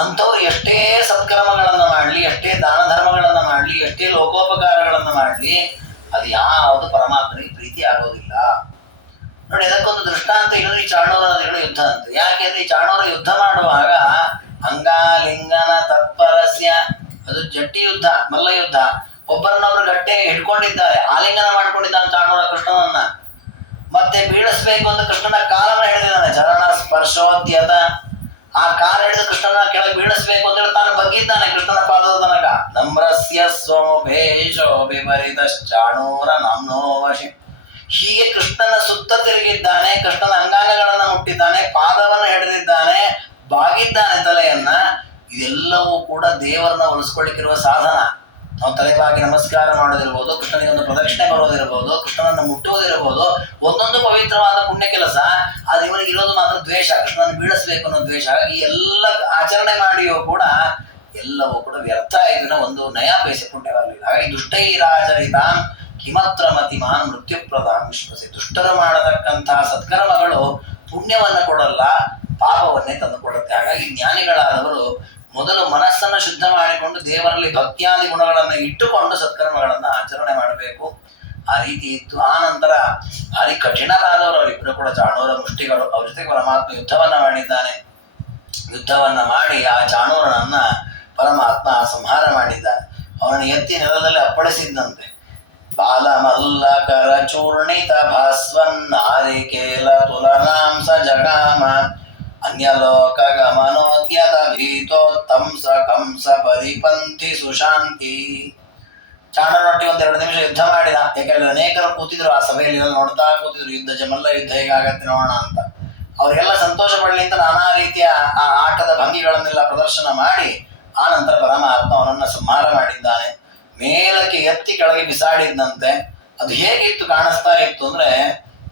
ಅಂಥವ್ರು ಎಷ್ಟೇ ಸತ್ಕರ್ಮಗಳನ್ನು ಮಾಡಲಿ, ಎಷ್ಟೇ ದಾನ ಧರ್ಮಗಳನ್ನು ಮಾಡಲಿ, ಎಷ್ಟೇ ಲೋಕೋಪಕಾರಗಳನ್ನು ಮಾಡಲಿ, ಅದು ಯಾವುದು ಪರಮಾತ್ಮನಿಗೆ ಪ್ರೀತಿ ಆಗೋದಿಲ್ಲ. ನೋಡಿ, ಅದಕ್ಕೊಂದು ದೃಷ್ಟಾಂತ ಹೇಳಿದ್ರೆ ಈ ಚಾಣೂರ ನದಿಗಳ ಯುದ್ಧ ಅಂತ. ಯಾಕೆಂದ್ರೆ ಈ ಚಾಣೂರ ಯುದ್ಧ ಮಾಡುವಾಗ ಅಂಗಾಲಿಂಗನ ತತ್ಪರಸ್ಯ, ಅದು ಜಟ್ಟಿ ಯುದ್ಧ, ಮಲ್ಲ ಯುದ್ಧ. ಒಬ್ಬರನ್ನೊಬ್ರು ಗಟ್ಟಿಯಾಗಿ ಹಿಡ್ಕೊಂಡಿದ್ದಾರೆ, ಆಲಿಂಗನ ಮಾಡ್ಕೊಂಡಿದ್ದಾನೆ ಚಾಣೂರ ಕೃಷ್ಣನನ್ನ. ಮತ್ತೆ ಬೀಳಿಸ್ಬೇಕು ಅಂತ ಕೃಷ್ಣನ ಕಾಲನ್ನ ಹಿಡಿದಿದ್ದಾನೆ, ಚರಣ ಸ್ಪರ್ಶೋದ್ಯತ. ಆ ಕಾಲ ಹಿಡಿದು ಕೃಷ್ಣನ ಕೆಳಗೆ ಬೀಳಿಸ್ಬೇಕು ಅಂತ ಹೇಳಿ ತಾನು ಬಗ್ಗಿದ್ದಾನೆ ಕೃಷ್ಣನ ಪಾದದ ತನಕ. ನಮ್ರಸ್ಯ ಸ್ವಮುಪೇಶೋ ವಿಪರೀತಶ್ಚಾಣೂರ ನಾಮ್ನೋ ವಶೇ. ಹೀಗೆ ಕೃಷ್ಣನ ಸುತ್ತ ತಿರುಗಿದ್ದಾನೆ, ಕೃಷ್ಣನ ಅಂಗಾಂಗಗಳನ್ನ ಮುಟ್ಟಿದ್ದಾನೆ, ಪಾದವನ್ನು ಹಿಡಿದಿದ್ದಾನೆ, ಬಾಗಿದ್ದಾನೆ ತಲೆಯನ್ನ. ಇದೆಲ್ಲವೂ ಕೂಡ ದೇವರನ್ನ ಒಲಿಸ್ಕೊಳ್ಳಿಕ್ಕಿರುವ ಸಾಧನ. ನಾವು ತಲೆಬಾಗಿ ನಮಸ್ಕಾರ ಮಾಡೋದಿರ್ಬೋದು, ಕೃಷ್ಣನಿಗೆ ಒಂದು ಪ್ರದಕ್ಷಿಣೆ ಬರೋದಿರ್ಬೋದು, ಕೃಷ್ಣನನ್ನು ಮುಟ್ಟುವುದಿರ್ಬೋದು, ಒಂದೊಂದು ಪವಿತ್ರವಾದ ಪುಣ್ಯ ಕೆಲಸ. ಅದು ಇವನಿಗೆ ಇರೋದು ಮಾತ್ರ ದ್ವೇಷ, ಕೃಷ್ಣನ ಬೀಳಿಸ್ಬೇಕು ಅನ್ನೋ ದ್ವೇಷ. ಹಾಗಾಗಿ ಎಲ್ಲ ಆಚರಣೆ ಮಾಡಿಯೂ ಕೂಡ ಎಲ್ಲವೂ ಕೂಡ ವ್ಯರ್ಥ. ಇದನ್ನ ಒಂದು ನಯಾ ಪೈಸೆ ಪುಣ್ಯ ಬರಲಿಲ್ಲ. ಹಾಗಾಗಿ ದುಷ್ಟೈರಾಚರಿತಾಂ ಕಿಮತ್ರ ಮತಿಮಾನ್ ಮೃತ್ಯುಪ್ರದಾಂ ವಿಶ್ವಸೆ. ದುಷ್ಟರು ಮಾಡತಕ್ಕಂತಹ ಸತ್ಕರ್ಮಗಳು ಪುಣ್ಯವನ್ನ ಕೊಡಲ್ಲ, ಪಾಪವನ್ನೇ ತಂದು ಕೊಡುತ್ತೆ. ಹಾಗಾಗಿ ಜ್ಞಾನಿಗಳಾದವರು ಮೊದಲು ಮನಸ್ಸನ್ನು ಶುದ್ಧ ಮಾಡಿಕೊಂಡು ದೇವರಲ್ಲಿ ಭಕ್ತಿಯಾದಿ ಗುಣಗಳನ್ನು ಇಟ್ಟುಕೊಂಡು ಸತ್ಕರ್ಮಗಳನ್ನು ಆಚರಣೆ ಮಾಡಬೇಕು. ಆ ರೀತಿ ಇತ್ತು. ಆ ನಂತರ ಭಾರಿ ಕಠಿಣರಾದವರು ಅವರಿಬ್ಬರು ಕೂಡ ಚಾಣೂರ ಮುಷ್ಟಿಗಳು. ಅವ್ರ ಜೊತೆಗೆ ಪರಮಾತ್ಮ ಯುದ್ಧವನ್ನ ಮಾಡಿದ್ದಾನೆ. ಯುದ್ಧವನ್ನ ಮಾಡಿ ಆ ಚಾಣೂರನನ್ನ ಪರಮಾತ್ಮ ಸಂಹಾರ ಮಾಡಿದ್ದಾನೆ. ಅವನನ್ನು ಎತ್ತಿ ನೆಲದಲ್ಲಿ ಅಪ್ಪಳಿಸಿದ್ದಂತೆ. ಬಾಲಮಲ್ಲ ಕರ ಚೂರ್ಣಿತ ಭಾಸ್ವನ್ ನಾರಿಕೇಲ ತುಲನಾಂಸ ಜಗಾಮ ಅನ್ಯಲೋಕ ಗಮನೋದ್ಯತ ಭೀತೋತ್ತಂಸ ಕಂಸ ಪರಿಪಂಥಿ ಸುಶಾಂತಿ. ಚಾಣನೊಟ್ಟಿ 1-2 ನಿಮಿಷ ಯುದ್ಧ ಮಾಡಿದ. ಯಾಕಂದ್ರೆ ಅನೇಕರು ಕೂತಿದ್ರು ಆ ಸಭೆಯಲ್ಲಿ, ನೋಡ್ತಾ ಕೂತಿದ್ರು ಯುದ್ಧ, ಮಲ್ಲ ಯುದ್ಧ ಹೇಗಾಗತ್ತೆ ನೋಡೋಣ ಅಂತ. ಅವರೆಲ್ಲ ಸಂತೋಷ ಪಡಲಿ ಅಂತ ನಾನಾ ರೀತಿಯ ಆ ಆಟದ ಭಂಗಿಗಳನ್ನೆಲ್ಲ ಪ್ರದರ್ಶನ ಮಾಡಿ ಆ ನಂತರ ಪರಮಾತ್ಮ ಅವನನ್ನ ಸಂಹಾರ ಮಾಡಿದ್ದಾನೆ. ಮೇಲಕ್ಕೆ ಎತ್ತಿ ಕೆಳಗೆ ಬಿಸಾಡಿದಂತೆ. ಅದು ಹೇಗಿತ್ತು, ಕಾಣಿಸ್ತಾ ಇತ್ತು ಅಂದ್ರೆ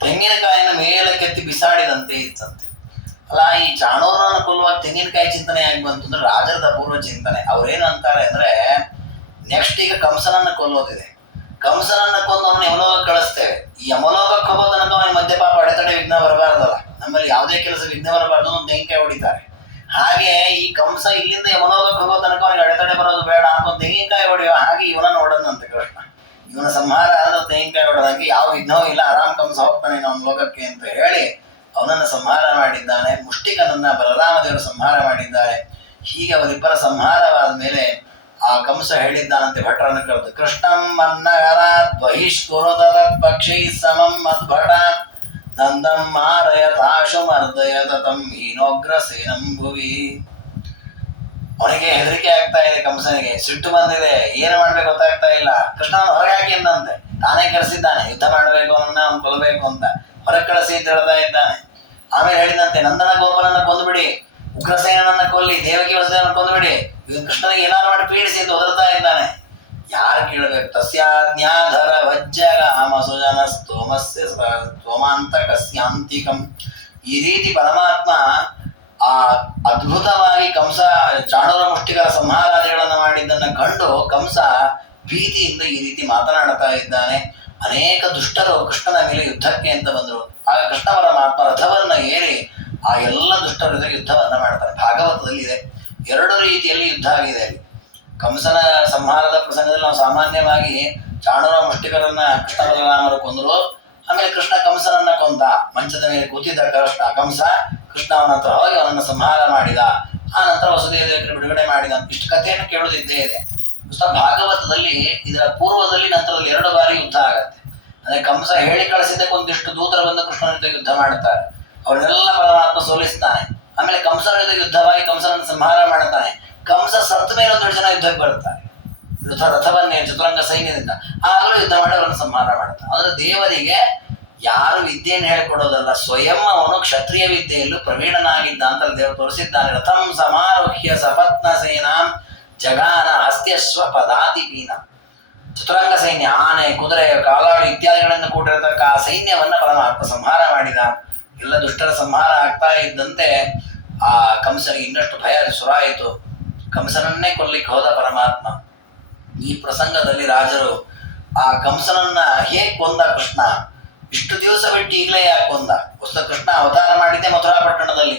ತೆಂಗಿನಕಾಯಿನ ಮೇಲಕ್ಕೆ ಎತ್ತಿ ಬಿಸಾಡಿದಂತೆ ಇತ್ತಂತೆ. ಅಲ್ಲ, ಈ ಚಾಣೂರನನ್ನು ಕೊಲ್ಲುವಾಗ ತೆಂಗಿನಕಾಯಿ ಚಿಂತನೆ ಆಗಿ ಬಂತು ಅಂದ್ರೆ ರಾಜರದ ಪೂರ್ವ ಚಿಂತನೆ. ಅವ್ರೇನು ಅಂತಾರೆ ಅಂದ್ರೆ, ನೆಕ್ಸ್ಟ್ ಈಗ ಕಂಸನನ್ನ ಕೊಲ್ಲೋದಿದೆ, ಕಂಸನನ್ನ ಕೊಂದು ಅವನು ಯಮಲೋಕಕ್ಕೆ ಕಳಿಸ್ತೇವೆ. ಈ ಯಮಲೋಕಕ್ಕೆ ಹೋಗೋ ತನಕ ಅವನಿಗೆ ಮಧ್ಯಪಾಪ ಅಡೆತಡೆ ವಿಘ್ನ ಬರಬಾರ್ದಲ್ಲ. ನಮ್ಮಲ್ಲಿ ಯಾವುದೇ ಕೆಲಸ ವಿಘ್ನ ಬರಬಾರ್ದು ಒಂದು ತೆಂಗಿನಕಾಯಿ ಹೊಡಿತಾರೆ. ಹಾಗೆ ಈ ಕಂಸ ಇಲ್ಲಿಂದ ಯಮಲೋಕಕ್ಕೆ ಹೋಗೋ ತನಕ ಅವನಿಗೆ ಅಡೆತಡೆ ಬರೋದು ಬೇಡ ಅಂತ ಒಂದು ತೆಂಗಿನಕಾಯಿ ಹೊಡೆಯುವ ಹಾಗೆ ಇವನನ್ನು ಹೊಡೆದಂತೆ ಕೃಷ್ಣ. ಇವನ ಸಂಹಾರ ಆದ ತೆಂಗಿನಕಾಯಿ ಹೊಡೆದಂಗೆ ಯಾವ ವಿಘ್ನವೂ ಇಲ್ಲ, ಆರಾಮ್ ಕಂಸ ಹೋಗ್ತಾನೆ ನಮ್ಮ ಲೋಕಕ್ಕೆ ಅಂತ ಹೇಳಿ ಅವನನ್ನು ಸಂಹಾರ ಮಾಡಿದ್ದಾನೆ. ಮುಷ್ಟಿಕನನ್ನ ಬಲರಾಮದೇವರು ಸಂಹಾರ ಮಾಡಿದ್ದಾರೆ. ಹೀಗೆ ಅವರಿಬ್ಬರ ಸಂಹಾರವಾದ ಮೇಲೆ ಆ ಕಂಸ ಹೇಳಿದ್ದಾನಂತೆ ಭಟ್ರನ್ನು ಕರೆದು, ಕೃಷ್ಣಂ ಮನ್ನಗರಾತ್ ಬಹಿಷ್ಕುರುದರ ಪಕ್ಷೈ ಸಮಂ ಮದ್ಭಟ ನಂದಂ ಮಾರಯತಾಶು ಮರ್ದಯತ ತಂ ಹೀನೋಗ್ರಸೇನಂ ಭುವಿ. ಅವನಿಗೆ ಹೆದರಿಕೆ ಆಗ್ತಾ ಇದೆ, ಕಂಸನಿಗೆ ಸಿಟ್ಟು ಬಂದಿದೆ, ಏನು ಮಾಡ್ಬೇಕು ಗೊತ್ತಾಗ್ತಾ ಇಲ್ಲ. ಕೃಷ್ಣನ ಹೊರಗೆ ಹಾಕಿದಂತೆ, ತಾನೇ ಕರೆಸಿದ್ದಾನೆ ಯುದ್ಧ ಮಾಡಬೇಕು, ಅವನ್ನ ಕೊಲ್ಲಬೇಕು ಅಂತ ಹೊರಗೆ ಕಳಿಸಿ ಅಂತ ಹೇಳ್ತಾ ಇದ್ದಾನೆ. ಆಮೇಲೆ ಹೇಳಿದಂತೆ, ನಂದನ ಗೋಪನನ್ನ ಕೊಂದುಬಿಡಿ, ಉಗ್ರಸೇನನ್ನ ಕೊಲ್ಲಿ, ದೇವಕಿ ವಸುದೇವನ ಕೊಂದುಬಿಡಿ, ಕೃಷ್ಣನಿಗೆ ಏನಾದ್ರು ಮಾಡಿ ಪೀಡಿಸಿ ಅಂತ ಒದರ್ತಾ ಇದ್ದಾನೆ. ಯಾರು ಕೇಳಬೇಕು? ತಸ್ಯಾಜ್ಞಾಧರ ವಜ್ಜಗಾಮ ಸುಜನ ಸ್ತೋಮಸ್ಯ ಸ್ತೋಮಾಂತ ಕಸ್ಯಾಂತಿಕಂ. ಈ ರೀತಿ ಪರಮಾತ್ಮ ಆ ಅದ್ಭುತವಾಗಿ ಕಂಸ ಚಾಣೂರ ಮುಷ್ಟಿಕರ ಸಂಹಾರಾದಿಗಳನ್ನು ಮಾಡಿದ್ದನ್ನು ಕಂಡು ಕಂಸ ಭೀತಿಯಿಂದ ಈ ರೀತಿ ಮಾತನಾಡ್ತಾ ಇದ್ದಾನೆ. ಅನೇಕ ದುಷ್ಟರು ಕೃಷ್ಣನ ಮೇಲೆ ಯುದ್ಧಕ್ಕೆ ಅಂತ ಬಂದರು. ಆಗ ಕೃಷ್ಣ ಪರಮಾತ್ಮ ರಥವನ್ನ ಏರಿ ಆ ಎಲ್ಲ ದುಷ್ಟರ ಜೊತೆಗೆ ಯುದ್ಧವನ್ನ ಮಾಡ್ತಾರೆ. ಭಾಗವತದಲ್ಲಿ ಇದೆ, 2 ರೀತಿಯಲ್ಲಿ ಯುದ್ಧ ಆಗಿದೆ. ಕಂಸನ ಸಂಹಾರದ ಪ್ರಸಂಗದಲ್ಲಿ ನಾವು ಸಾಮಾನ್ಯವಾಗಿ ಚಾಣೂರ ಮುಷ್ಟಿಕರನ್ನ ಕೃಷ್ಣ ಬಲರಾಮರು ಕೊಂದರು. ಆಮೇಲೆ ಕೃಷ್ಣ ಕಂಸನನ್ನ ಕೊಂದ. ಮಂಚದ ಮೇಲೆ ಕೂತಿದ್ದ ಕಂಸ ಕೃಷ್ಣ ಅವನ ಹತ್ರ ಹೋಗಿ ಅವನನ್ನು ಸಂಹಾರ ಮಾಡಿದ. ಆ ನಂತರ ವಸುದೇವರಿಗೆ ಬಿಡುಗಡೆ ಮಾಡಿದ. ಇಷ್ಟು ಕಥೆಯನ್ನು ಕೇಳೋದಿದ್ದೇ ಇದೆ. ಭಾಗವತದಲ್ಲಿ ಇದರ ಪೂರ್ವದಲ್ಲಿ ನಂತರದಲ್ಲಿ 2 ಬಾರಿ ಯುದ್ಧ ಆಗತ್ತೆ. ಅಂದ್ರೆ ಕಂಸ ಹೇಳಿ ಕಳಿಸಿದ್ದಕ್ಕೆ ಒಂದಿಷ್ಟು ದೂತರ ಬಂದು ಕೃಷ್ಣನ ಜೊತೆ ಯುದ್ಧ ಮಾಡುತ್ತಾರೆ. ಅವರನ್ನೆಲ್ಲ ಪರಮಾತ್ಮ ಸೋಲಿಸ್ತಾನೆ. ಆಮೇಲೆ ಕಂಸನ ಜೊತೆ ಯುದ್ಧವಾಗಿ ಕಂಸನನ್ನು ಸಂಹಾರ ಮಾಡುತ್ತಾನೆ. ಕಂಸ ಸತ್ತ ಮೇಲೆ 1 ಜನ ಯುದ್ಧಕ್ಕೆ ಬರುತ್ತಾರೆ, ರಥವನ್ನೇ ಚತುರಂಗ ಸೈನ್ಯದಿಂದ. ಆಗಲೂ ಯುದ್ಧ ಮಾಡಿ ಅವರನ್ನು ಸಂಹಾರ ಮಾಡುತ್ತಾರೆ. ಅಂದ್ರೆ ದೇವರಿಗೆ ಯಾರು ವಿದ್ಯೆಯನ್ನು ಹೇಳಿಕೊಡೋದಲ್ಲ, ಸ್ವಯಂ ಅವನು ಕ್ಷತ್ರಿಯ ವಿದ್ಯೆಯಲ್ಲೂ ಪ್ರವೀಣನಾಗಿದ್ದ ಅಂತ ದೇವರು ತೋರಿಸಿದ್ದಾನೆ. ರಥಂ ಸಮಾರೋಹ್ಯ ಸಪತ್ನ ಸೇನಾಂ ಜಗಾನ ಹಸ್ತ್ಯಶ್ವ ಪದಾತಿಪೀನ. ಚತುರಂಗ ಸೈನ್ಯ, ಆನೆ, ಕುದುರೆ, ಕಾಲಾಳು ಇತ್ಯಾದಿಗಳನ್ನು ಕೂಡಿರತಕ್ಕ ಆ ಸೈನ್ಯವನ್ನ ಪರಮಾತ್ಮ ಸಂಹಾರ ಮಾಡಿದ. ಎಲ್ಲ ದುಷ್ಟರ ಸಂಹಾರ ಆಗ್ತಾ ಇದ್ದಂತೆ ಆ ಕಂಸನಿಗೆ ಇನ್ನಷ್ಟು ಭಯ ಶುರುವಾಯಿತು. ಕಂಸನನ್ನೇ ಕೊಲ್ಲಿಕ್ಕೆ ಹೋದ ಪರಮಾತ್ಮ. ಈ ಪ್ರಸಂಗದಲ್ಲಿ ರಾಜರು ಆ ಕಂಸನನ್ನ ಹೇಗೆ ಕೊಂದ ಕೃಷ್ಣ, ಇಷ್ಟು ದಿವಸ ಬಿಟ್ಟು ಈಗಲೇ ಯಾಕೆ ಕೊಂದ? ಹೊಸ ಕೃಷ್ಣ ಅವತಾರ ಮಾಡಿದ್ದೆ ಮಥುರಾ ಪಟ್ಟಣದಲ್ಲಿ.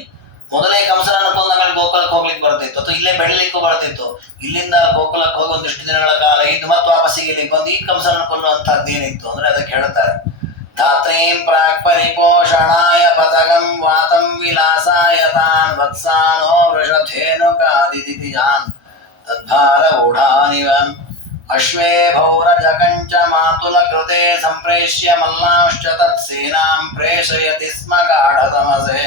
ಮೊದಲೇ ಕಂಸನನ್ನು ಕೊಂದ ಮೇಲೆ ಗೋಕುಲಕ್ಕೆ ಹೋಗ್ಲಿಕ್ಕೆ ಬರ್ತಿತ್ತು, ಅಥವಾ ಇಲ್ಲೇ ಬೆಳಲಿಕ್ಕೂ ಬರ್ತಿತ್ತು. ಇಲ್ಲಿಂದ ಗೋಕುಲಕ್ಕೆ ಹೋಗಿ ಒಂದಿಷ್ಟು ದಿನಗಳ ಕಾಲ ಇದ್ದು ಮತ್ತೆ ವಾಪಸ್ಸಿಗೆ ಇಲ್ಲಿಗೆ ಬಂದು ಈ ಕಂಸನನ್ನು ಕೊಲ್ಲುವಂತಹದ್ದು ಏನಿತ್ತು ಅಂದ್ರೆ ಅದಕ್ಕೆ ಹೇಳ್ತಾರೆ, ಧಾತ್ರೀಂ ಪ್ರಾಕ್ ಪರಿಪೋಷಣಾಯ ಪತಗಂ ವಾತಂ ವಿಲಾಸಾಯ ತಾನ್ ವತ್ಸಾನೋ ವೃಷಧೇನುಕಾದಿತಿಜಾನ್ ತದ್ಭಾರ ಊಢಾನಿವಂ ಅಶ್ವೇ ಭೌರಜಕಂಚ ಮಾತುಲ ಕೃತೆ ಸಂಪ್ರೇಷ್ಯ ಮಲ್ಲಾಂಶ್ಚ ತತ್ಸೇನಾಂ ಪ್ರೇಷಯತಿ ಸ್ಮ ಗಾಢತಮಸೆ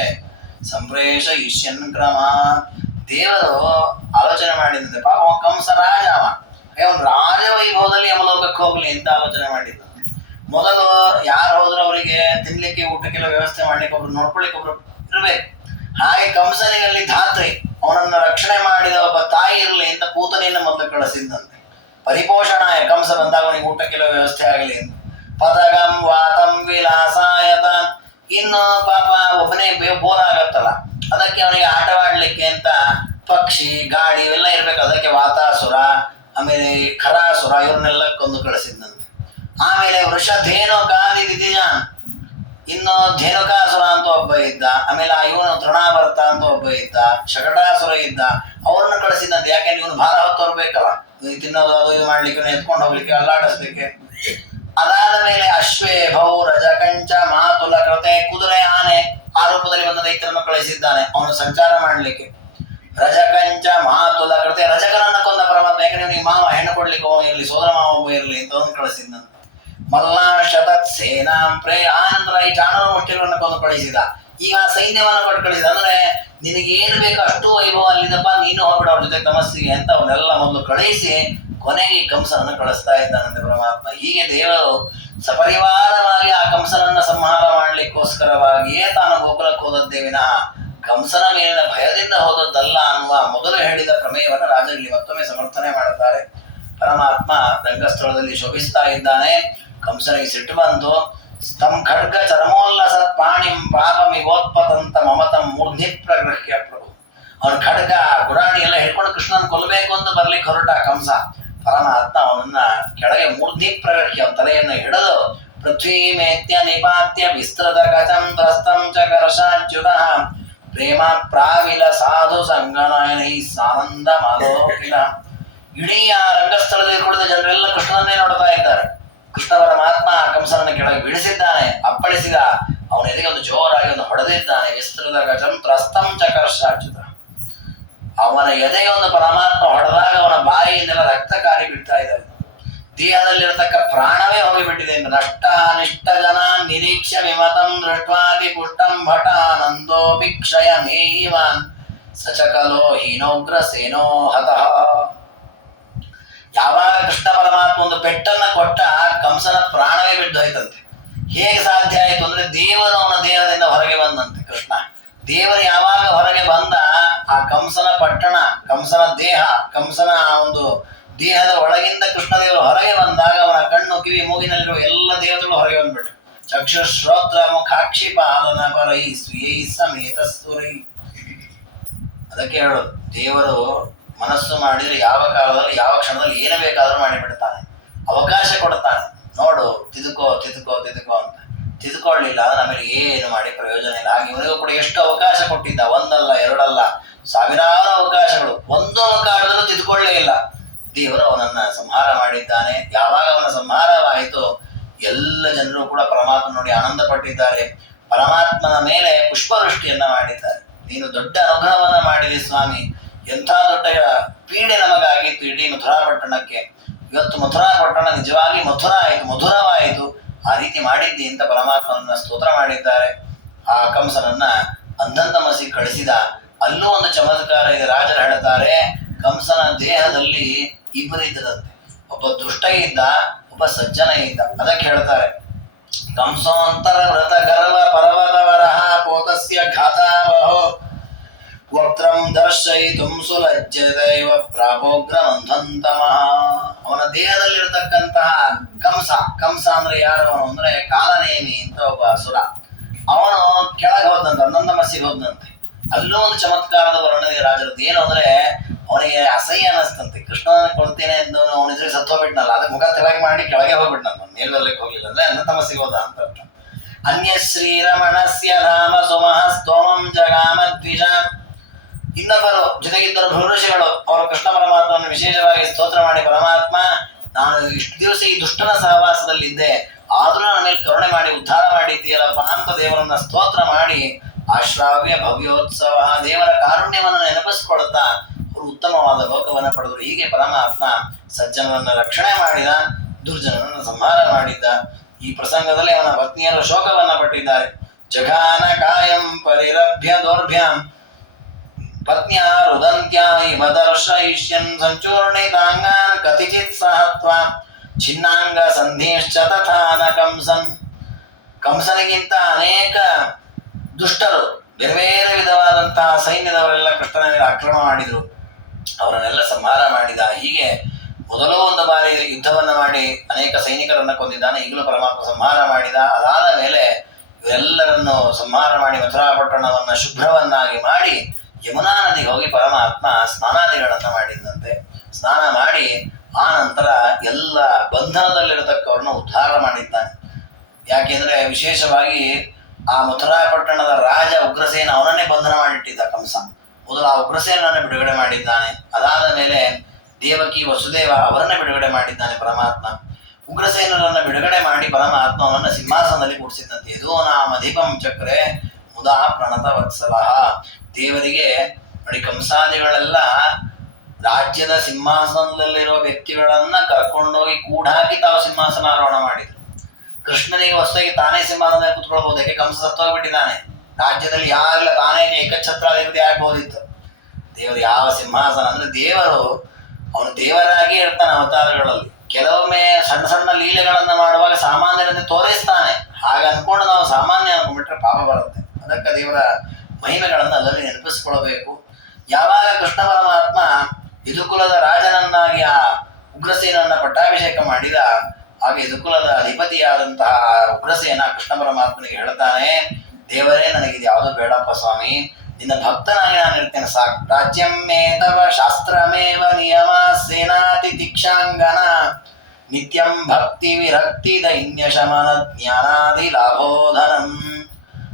ಸಂಪ್ರೇಷಯಿಷ್ಯನ್ ಕ್ರಮ. ದೇವರು ಆಲೋಚನೆ ಮಾಡಿದಂತೆ, ಪಾಪ ಕಂಸ ರಾಜ, ಅವನು ರಾಜವೈಭವದಲ್ಲಿ ಯಮಲೋಕಕ್ಕೆ ಹೋಗ್ಲಿ ಅಂತ ಆಲೋಚನೆ ಮಾಡಿದ್ದ. ಮೊದಲು ಯಾರು ಹೋದ್ರು ಅವರಿಗೆ ತಿನ್ಲಿಕ್ಕೆ ಊಟಕ್ಕೆಲ್ಲ ವ್ಯವಸ್ಥೆ ಮಾಡ್ಲಿಕ್ಕೆ ಒಬ್ರು ನೋಡ್ಕೊಳ್ಳಿಕ್ಕೆ ಒಬ್ರು ಇರ್ಬೇಕು. ಹಾಗೆ ಕಂಸನಿಗಲ್ಲಿ ಧಾತ್ರಿ, ಅವನನ್ನು ರಕ್ಷಣೆ ಮಾಡಿದ ಒಬ್ಬ ತಾಯಿ ಇರಲಿ ಅಂತ ಪೂತನೆಯನ್ನು ಮೊದಲು ಕಳಿಸಿದ್ದಂತೆ. ಪರಿಪೋಷಣಾಯ, ಕಂಸ ಬಂದಾಗ ಅವನಿಗೆ ಊಟಕ್ಕೆಲ್ಲ ವ್ಯವಸ್ಥೆ ಆಗಲಿ ಅಂತ. ಪತಗಂ ವಾತಂ ವಿಲಾಸಾಯತ, ಇನ್ನು ಪಾಪ ಒಬ್ಬನೇ ಬೋರ್ ಆಗತ್ತಲ್ಲ, ಅದಕ್ಕೆ ಅವನಿಗೆ ಆಟವಾಡ್ಲಿಕ್ಕೆ ಅಂತ ಪಕ್ಷಿ, ಗಾಡಿ ಇವೆಲ್ಲ ಇರ್ಬೇಕು. ಅದಕ್ಕೆ ವಾತಾಸುರ, ಆಮೇಲೆ ಖರಾಸುರ, ಇವ್ರನ್ನೆಲ್ಲ ಕೊಂದು ಕಳಿಸಿದ್ದಂತೆ. ಆಮೇಲೆ ವೃಷಧೇನುಕಾದಿತಿಜಾನ್, ಇನ್ನು ಧೇನುಕಾಸುರ ಅಂತ ಒಬ್ಬ ಇದ್ದ. ಆಮೇಲೆ ಇವನು ತೃಣಾವರ್ತ ಅಂತ ಒಬ್ಬ ಇದ್ದ, ಶಕಟಾಸುರ ಇದ್ದ. ಅವ್ರನ್ನ ಕಳಿಸಿದಂತೆ. ಯಾಕೆಂದ್ರೆ ಇವನು ಭಾರ ಹೊತ್ತು ಬರ್ಬೇಕಲ್ಲ, ತಿನ್ನೋದು ಅದು ಇದು ಮಾಡ್ಲಿಕ್ಕೆ, ಎತ್ಕೊಂಡು ಹೋಗ್ಲಿಕ್ಕೆ, ಅಲ್ಲಾಡಿಸ್ಲಿಕ್ಕೆ. ಅದಾದ ಮೇಲೆ ಅಶ್ವೇ ಭೌರಜ ಕಂಚ ಮಾತುಲ ಕೃತೆ, ಕುದುರೆ, ಆನೆ ಆ ರೂಪದಲ್ಲಿ ಬಂದ ದೈತ್ಯರನ್ನು ಕಳಿಸಿದ್ದಾನೆ ಅವನು ಸಂಚಾರ ಮಾಡ್ಲಿಕ್ಕೆ. ರಜಕಂಚ ಮಾತುಲ ಕೃತೆ, ರಜಕನನ್ನ ಕೊಂದ ಪರಮಾತ್ಮ. ಯಾಕಂದ್ರೆ ಇವನಿಗೆ ಮಾವ ಹೆಣ್ಣು ಕೊಡ್ಲಿಕ್ಕೆ ಇರಲಿ, ಸೋದರ ಮಾವ ಇರಲಿ ಅಂತ ಅವನು ಕಳಿಸಿದ್ದಂತೆ. ಮಲ್ಲಾಶತತ್ ಸೇನಾಂ ಪ್ರೇ, ಆನಂತರ ಈ ಚಾಣರ ಮುಷ್ಟಿಗಳನ್ನು ಕೊಂದು ಕಳಿಸಿದ. ಈಗ ಆ ಸೈನ್ಯವನ್ನು ಕೊಟ್ಟು ಕಳಿಸಿದ. ಅಂದ್ರೆ ನಿನಗೆ ಏನು ಬೇಕು ಅಷ್ಟು ವೈಭವ ಅಲ್ಲಿದಪ್ಪ, ನೀನು ಹೋಗ್ಬಿಡ ಅವ್ರ ಜೊತೆ ತಮಸ್ಸಿಗೆ ಅಂತ ಅವನ್ನೆಲ್ಲ ಮೊದಲು ಕಳಿಸಿ ಕೊನೆಗೆ ಈ ಕಂಸನನ್ನು ಕಳಿಸ್ತಾ ಇದ್ದಾನಂತೆ ಪರಮಾತ್ಮ. ಹೀಗೆ ದೇವರು ಸಪರಿವಾರವಾಗಿ ಆ ಕಂಸನನ್ನ ಸಂಹಾರ ಮಾಡ್ಲಿಕ್ಕೋಸ್ಕರವಾಗಿಯೇ ತಾನು ಗೋಕುಲಕ್ಕೆ ಹೋದದ್ದೇ ವಿನಃ ಕಂಸನ ಮೇಲಿನ ಭಯದಿಂದ ಹೋದದ್ದಲ್ಲ ಅನ್ನುವ ಮೊದಲು ಹೇಳಿದ ಪ್ರಮೇಯವನ್ನು ರಾಜರಲ್ಲಿ ಮತ್ತೊಮ್ಮೆ ಸಮರ್ಥನೆ ಮಾಡುತ್ತಾರೆ. ಪರಮಾತ್ಮ ರಂಗಸ್ಥಳದಲ್ಲಿ ಶೋಭಿಸ್ತಾ ಇದ್ದಾನೆ. ಕಂಸನಿಗೆ ಸಿಟ್ಟು ಬಂತು. ಸ್ತಂ ಖಡ್ಗ ಚರಮೋಲ್ಲಸತ್ ಪಾಣಿಂ ಪಾಪಮಿಗೋತ್ಪತಂತ ಮಮತಂ ಮೂರ್ಧಿ ಪ್ರಗೃಹ್ಯ ಪ್ರಭು. ಅವನ ಖಡ್ಗ ಗುರಾಣಿ ಎಲ್ಲ ಹಿಡ್ಕೊಂಡು ಕೃಷ್ಣನ್ ಕೊಲ್ಲಬೇಕು ಅಂತ ಬರ್ಲಿಕ್ಕೆ ಹೊರಟ ಕಂಸ. ಪರಮಾತ್ಮ ಅವನನ್ನ ಕೆಳಗೆ ಮೂರ್ಧಿ ಪ್ರಗೃಹ್ಯ, ಅವನ ತಲೆಯನ್ನು ಹಿಡಿದು ಪೃಥ್ವೀ ಮೇತ್ಯ ನಿಪಾತ್ಯ ವಿಸ್ತೃತ ಗಜಂ ತ್ರಸ್ತಂ ಚ ಕರ್ಷಾಚ್ಯುತಃ ಪ್ರೇಮ ಪ್ರಾವಿಲ ಸಾಧು ಸಂಗನಯನೈ ಸಾನಂದ ಮಾಲೋಕಿಲ. ಇಡೀ ಆ ರಂಗಸ್ಥಳದಲ್ಲಿ ಕುಳಿತ ಜನರೆಲ್ಲ ಕೃಷ್ಣನನ್ನೇ ನೋಡ್ತಾ ಇದ್ದಾರೆ. ಕೃಷ್ಣ ಪರಮಾತ್ಮ ಕಂಸನನ್ನು ಕೆಳಗೆ ಬಿಡಿಸಿದ್ದಾನೆ, ಅಪ್ಪಳಿಸಿದ. ಅವನ ಎದೆಗೆ ಒಂದು ಜೋರಾಗಿ ಒಂದು ಹೊಡೆದಿದ್ದಾನೆ. ವಿಸ್ತೃತ ಗಜಂ ತ್ರಸ್ತಂ ಚ ಕರ್ಷಾಚ್ಯುತ. ಅವನ ಎದೆಗೆ ಒಂದು ಪರಮಾತ್ಮ ಹೊಡೆದಾಗ ಅವನ ಬಾಯಿಯಿಂದೆಲ್ಲ ರಕ್ತ ಕಾರಿ ಬಿಡ್ತಾ ಇದ್ದಾನೆ. ದೇಹದಲ್ಲಿರತಕ್ಕ ಪ್ರಾಣವೇ ಹೋಗಿಬಿಟ್ಟಿದೆ. ನಷ್ಟ ನಿಷ್ಠ ಜನ ನಿರೀಕ್ಷ ವಿಮತಂ ದೃಷ್ಟ್ವಾದಿ ಪುಷ್ಟಂ ಭಟಾನಂದೋ ಭಿಕ್ಷಯ ಮೇಹಿವಾನ್ ಸಚಕಲೋ ಹೀನೋಗ್ರ ಸೇನೋ ಹತಃ. ಯಾವಾಗ ಕೃಷ್ಣ ಪರಮಾತ್ಮ ಒಂದು ಪೆಟ್ಟನ್ನ ಕೊಟ್ಟ, ಕಂಸನ ಪ್ರಾಣವೇ ಬಿದ್ದು ಹೋಯ್ತಂತೆ. ಹೇಗೆ ಸಾಧ್ಯ ಆಯ್ತು ಅಂದ್ರೆ ದೇವರು ಅವನ ದೇಹದಿಂದ ಹೊರಗೆ ಬಂದಂತೆ. ಕೃಷ್ಣ ದೇವರು ಯಾವಾಗ ಹೊರಗೆ ಬಂದ, ಆ ಕಂಸನ ಪಟ್ಟಣ, ಕಂಸನ ದೇಹ, ಕಂಸನ ಒಂದು ದೇಹದ ಒಳಗಿಂದ ಕೃಷ್ಣದೇವರು ಹೊರಗೆ ಬಂದಾಗ ಅವನ ಕಣ್ಣು, ಕಿವಿ, ಮೂಗಿನಲ್ಲಿರುವ ಎಲ್ಲ ದೇವತೆಗಳು ಹೊರಗೆ ಬಂದ್ಬಿಟ್ರು. ಚಕ್ಷು ಶ್ರೋತ್ರ ಮುಖಾಕ್ಷಿ ಪಾಲನ ಪರೈ ಸ್ವೀ ಸಮೇತ ಸುರೈ. ಅದಕ್ಕೆ ಹೇಳೋದು, ದೇವರು ಮನಸ್ಸು ಮಾಡಿದ್ರೆ ಯಾವ ಕಾಲದಲ್ಲಿ ಯಾವ ಕ್ಷಣದಲ್ಲಿ ಏನು ಬೇಕಾದ್ರೂ ಮಾಡಿಬಿಡ್ತಾನೆ. ಅವಕಾಶ ಕೊಡ್ತಾನೆ. ನೋಡು, ತಿದ್ಕೋ ತಿದ್ಕೋ ತಿದ್ಕೋ ಅಂತ. ತಿದ್ಕೊಳ್ಳಿಲ್ಲ ಅಂದ್ರೆ ನಮಗೆ ಏನು ಮಾಡಿ ಪ್ರಯೋಜನ ಇಲ್ಲ. ಹಾಗೆ ಇವನಿಗೂ ಕೂಡ ಎಷ್ಟು ಅವಕಾಶ ಕೊಟ್ಟಿದ್ದ, ಒಂದಲ್ಲ ಎರಡಲ್ಲ, ಸಾವಿರಾರು ಅವಕಾಶಗಳು. ಒಂದು ಅವಕಾಶದಲ್ಲೂ ತಿದ್ಕೊಳ್ಳೇ ಇಲ್ಲ. ದೇವರು ಅವನನ್ನ ಸಂಹಾರ ಮಾಡಿದ್ದಾನೆ. ಯಾವಾಗ ಅವನ ಸಂಹಾರವಾಯಿತು, ಎಲ್ಲ ಜನರು ಕೂಡ ಪರಮಾತ್ಮ ನೋಡಿ ಆನಂದ ಪಟ್ಟಿದ್ದಾರೆ. ಪರಮಾತ್ಮನ ಮೇಲೆ ಪುಷ್ಪವೃಷ್ಟಿಯನ್ನ ಮಾಡಿದ್ದಾರೆ. ನೀನು ದೊಡ್ಡ ಅನುಗ್ರಹವನ್ನ ಮಾಡಿದೆ ಸ್ವಾಮಿ, ಎಂಥ ದೊಡ್ಡ ಪೀಡೆ ನಮಗಾಗಿತ್ತು ಇಡೀ ಮಥುರಾ ಪಟ್ಟಣಕ್ಕೆ. ಇವತ್ತು ಮಥುರಾ ಪಟ್ಟಣ ನಿಜವಾಗಿ ಮಥುರ ಆಯಿತು, ಮಧುರವಾಯಿತು. ಆ ರೀತಿ ಮಾಡಿದ್ದಿ ಅಂತ ಪರಮಾತ್ಮನನ್ನ ಸ್ತೋತ್ರ ಮಾಡಿದ್ದಾರೆ. ಆ ಕಂಸನನ್ನ ಅಂಧಂತಮಸಿ ಕಳಿಸಿದ. ಅಲ್ಲೂ ಒಂದು ಚಮತ್ಕಾರ ಇದೆ. ರಾಜರು ಹೇಳ್ತಾರೆ, ಕಂಸನ ದೇಹದಲ್ಲಿ ಇಬ್ಬರು ಇದ್ದದಂತೆ. ಒಬ್ಬ ದುಷ್ಟ ಇದ್ದ, ಒಬ್ಬ ಸಜ್ಜನ ಇದ್ದ. ಅದಕ್ಕೆ ಹೇಳ್ತಾರೆ, ಕಂಸೋಂತರ ವ್ರತ ಗರ್ವ ಪರ್ವತವರಹ ಪೋತಸ್ಯ ಘಾತಾವಹೋ ವಕ್ರಂ ದರ್ಶಯಿತುಂ ಸುಲಜ್ಜದೈವ ಪ್ರಾಪೋಗ್ರಮಂಥಂತಮಃ. ಅವನ ದೇಹದಲ್ಲಿರತಕ್ಕಂತಹ ಕಂಸ ಅಂದ್ರೆ ಯಾರು ಅಂದ್ರೆ ಕಾಲನೇಮಿ ಅಂತ ಒಬ್ಬ ಅಸುರ. ಅವನು ಕೆಳಗೆ ಹೋದಂತೆ, ನಂದಮಸಿಗೆ ಹೋದಂತೆ. ಅಲ್ಲೂ ಒಂದು ಚಮತ್ಕಾರದ ವರ್ಣನೆ ರಾಜರದ್ದು. ಏನು ಅಂದ್ರೆ ಅವನಿಗೆ ಅಸಹ್ಯ ಅನಿಸ್ತಂತೆ. ಕೃಷ್ಣನ ಕೊಡ್ತೇನೆ ಎಂದವನು ಅವನಿದ್ರೆ ಸತ್ತು ಹೋಗ್ಬಿಟ್ನಲ್ಲ, ಅದಕ್ಕೆ ಮುಖ ತೆಳಗೆ ಮಾಡಿ ಕೆಳಗೆ ಹೋಗ್ಬಿಟ್ನಂತ, ಮೇಲ್ವರ್ಲಿಕ್ಕೆ ಹೋಗ್ಲಿಲ್ಲ ಅಂದ್ರೆ ನಂದಮಸಿಗೆ ಹೋದ ಅಂತ ಅರ್ಥ. ಅನ್ಯ ಶ್ರೀರಮಣಸ್ಯ ಧಾಮ ಸುಮಃ ಸ್ತೋಮಂ ಜಗಾಮ ದ್ವಿಜ. ಇನ್ನೊಬ್ಬರು ಜೊತೆಗಿದ್ದರು ಋಷಿಗಳು. ಅವರು ಕೃಷ್ಣ ಪರಮಾತ್ಮವನ್ನು ವಿಶೇಷವಾಗಿ ಸ್ತೋತ್ರ ಮಾಡಿ, ಪರಮಾತ್ಮ ನಾನು ಇಷ್ಟು ದಿವಸ ಈ ದುಷ್ಟನ ಸಹವಾಸದಲ್ಲಿದ್ದೆ, ಆದ್ರೂ ನನ್ನ ಮೇಲೆ ಕರುಣೆ ಮಾಡಿ ಉದ್ಧಾರ ಮಾಡಿದ್ದೀಯಲ್ಲಪ್ಪ ಅಂತ ದೇವರನ್ನ ಸ್ತೋತ್ರ ಮಾಡಿ ಆಶ್ರಾವ್ಯ ಭವ್ಯೋತ್ಸವ ದೇವರ ಕಾರುಣ್ಯವನ್ನು ನೆನಪಿಸ್ಕೊಳ್ತಾ ಅವರು ಉತ್ತಮವಾದ ಲೋಕವನ್ನ ಪಡೆದರು. ಹೀಗೆ ಪರಮಾತ್ಮ ಸಜ್ಜನರನ್ನ ರಕ್ಷಣೆ ಮಾಡಿದ, ದುರ್ಜನರನ್ನು ಸಂಹಾರ ಮಾಡಿದ್ದ. ಈ ಪ್ರಸಂಗದಲ್ಲಿ ಅವನ ಪತ್ನಿಯರು ಶೋಕವನ್ನ ಪಟ್ಟಿದ್ದಾರೆ. ಜಘಾನ ಕಾಯಂ ಪರಿರಭ್ಯ ದೌರ್ಭ್ಯಾಂ ಪತ್ನ್ಯಾ ರುದಂತ್ಯಾ ಇವ ದರ್ಶಯಿಷ್ಯನ್ ಸಂಚೂರ್ಣಿತಾಂಗಾನ್ ಕತಿಚಿತ್ ಸಹತ್ವ ಛಿನ್ನಾಂಗ ಸಂಧಿಶ್ಚ ತಥಾನ ಕಂಸನಿಗಿಂತ ಅನೇಕ ದುಷ್ಟರು ಬೇರೆ ಬೇರೆ ವಿಧವಾದಂತಹ ಸೈನ್ಯದವರೆಲ್ಲ ಕೃಷ್ಣನ ಮೇಲೆ ಆಕ್ರಮಣ ಮಾಡಿದರು. ಅವರನ್ನೆಲ್ಲ ಸಂಹಾರ ಮಾಡಿದ. ಹೀಗೆ ಮೊದಲೋ ಒಂದು ಬಾರಿ ಯುದ್ಧವನ್ನ ಮಾಡಿ ಅನೇಕ ಸೈನಿಕರನ್ನ ಕೊಂದಿದ್ದಾನೆ. ಈಗಲೂ ಪರಮಾತ್ಮ ಸಂಹಾರ ಮಾಡಿದ. ಅದಾದ ಮೇಲೆ ಇವರೆಲ್ಲರನ್ನು ಸಂಹಾರ ಮಾಡಿ ಮಥುರಾಪಟ್ಟಣವನ್ನ ಶುಭ್ರವನ್ನಾಗಿ ಮಾಡಿ ಯಮುನಾ ನದಿಗೆ ಹೋಗಿ ಪರಮಾತ್ಮ ಸ್ನಾನಾದಿಗಳನ್ನ ಮಾಡಿದಂತೆ. ಸ್ನಾನ ಮಾಡಿ ಆ ನಂತರ ಎಲ್ಲ ಬಂಧನದಲ್ಲಿರತಕ್ಕವ್ರನ್ನ ಉದ್ಧಾರ ಮಾಡಿದ್ದಾನೆ. ಯಾಕೆಂದ್ರೆ ವಿಶೇಷವಾಗಿ ಆ ಮಥುರಾಪಟ್ಟಣದ ರಾಜ ಉಗ್ರಸೇನ ಅವನನ್ನೇ ಬಂಧನ ಮಾಡಿಟ್ಟಿದ್ದ ಕಂಸ. ಮೊದಲು ಆ ಉಗ್ರಸೇನನ್ನು ಬಿಡುಗಡೆ ಮಾಡಿದ್ದಾನೆ. ಅದಾದ ಮೇಲೆ ದೇವಕಿ ವಸುದೇವ ಅವರನ್ನ ಬಿಡುಗಡೆ ಮಾಡಿದ್ದಾನೆ ಪರಮಾತ್ಮ. ಉಗ್ರಸೇನರನ್ನ ಬಿಡುಗಡೆ ಮಾಡಿ ಪರಮಾತ್ಮ ಅವನನ್ನ ಸಿಂಹಾಸನದಲ್ಲಿ ಕೂಡಿಸಿದಂತೆ. ಯದೋ ನಾಮ ದೀಪಂ ಚಕ್ರೆ ಮುದಾ ಪ್ರಣತ ವತ್ಸಲ. ದೇವರಿಗೆ ನೋಡಿ, ಕಂಸಾದಿಗಳೆಲ್ಲ ರಾಜ್ಯದ ಸಿಂಹಾಸನದಲ್ಲಿರುವ ವ್ಯಕ್ತಿಗಳನ್ನ ಕರ್ಕೊಂಡೋಗಿ ಕೂಡಾಕಿ ತಾವು ಸಿಂಹಾಸನಾರೋಹಣ ಮಾಡಿದ್ರು. ಕೃಷ್ಣನಿಗೆ ಹೊಸದಾಗಿ ತಾನೇ ಸಿಂಹಾಸನದಲ್ಲಿ ಕುತ್ಕೊಳ್ಬಹುದು. ಯಾಕೆ ಕಂಸ ಸತ್ತೋಗ್ಬಿಟ್ಟಿದ್ದಾನೆ. ರಾಜ್ಯದಲ್ಲಿ ಯಾರಿಲ್ಲ, ತಾನೇ ಏಕಛತ್ರಾಧಿಪತಿ ಆಗ್ಬೋದಿತ್ತು. ದೇವರು ಯಾವ ಸಿಂಹಾಸನ ಅಂದ್ರೆ ದೇವರು ಅವನು ದೇವರಾಗಿ ಇರ್ತಾನೆ ಅವತಾರಗಳಲ್ಲಿ. ಕೆಲವೊಮ್ಮೆ ಸಣ್ಣ ಸಣ್ಣ ಲೀಲೆಗಳನ್ನ ಮಾಡುವಾಗ ಸಾಮಾನ್ಯರನ್ನೇ ತೋರಿಸ್ತಾನೆ. ಹಾಗೆ ಅನ್ಕೊಂಡು ನಾವು ಸಾಮಾನ್ಯ ಅನ್ಕೊಂಡ್ಬಿಟ್ರೆ ಪಾಪ ಬರುತ್ತೆ. ಅದಕ್ಕೆ ದೇವರ ಮಹಿಮೆಗಳನ್ನು ಅದರಲ್ಲಿ ನೆನಪಿಸ್ಕೊಳ್ಬೇಕು. ಯಾವಾಗ ಕೃಷ್ಣ ಪರಮಾತ್ಮ ಯದುಕುಲದ ರಾಜನನ್ನಾಗಿ ಆ ಉಗ್ರಸೇನನ್ನ ಪಟ್ಟಾಭಿಷೇಕ ಮಾಡಿದ, ಆಗ ಯದುಕುಲದ ಅಧಿಪತಿಯಾದಂತಹ ಉಗ್ರಸೇನ ಕೃಷ್ಣ ಪರಮಾತ್ಮನಿಗೆ ಹೇಳ್ತಾನೆ, ದೇವರೇ ನನಗಿದು ಯಾವುದೋ ಬೇಡಪ್ಪ ಸ್ವಾಮಿ, ನಿನ್ನ ಭಕ್ತನಾಗಿ ನಾನು ಇರ್ತೇನೆ ಸಾಕು. ರಾಜ್ಯಂ ಮೇತವ ಶಾಸ್ತ್ರಮೇವ ನಿಯಮ ಸೇನಾತಿ ದೀಕ್ಷಾಂಗನ ನಿತ್ಯಂ ಭಕ್ತಿ ವಿರಕ್ತಿ ದೈನ್ಯ ಶಮನ ಜ್ಞಾನಾದಿ ಲಾಭೋಧನಂ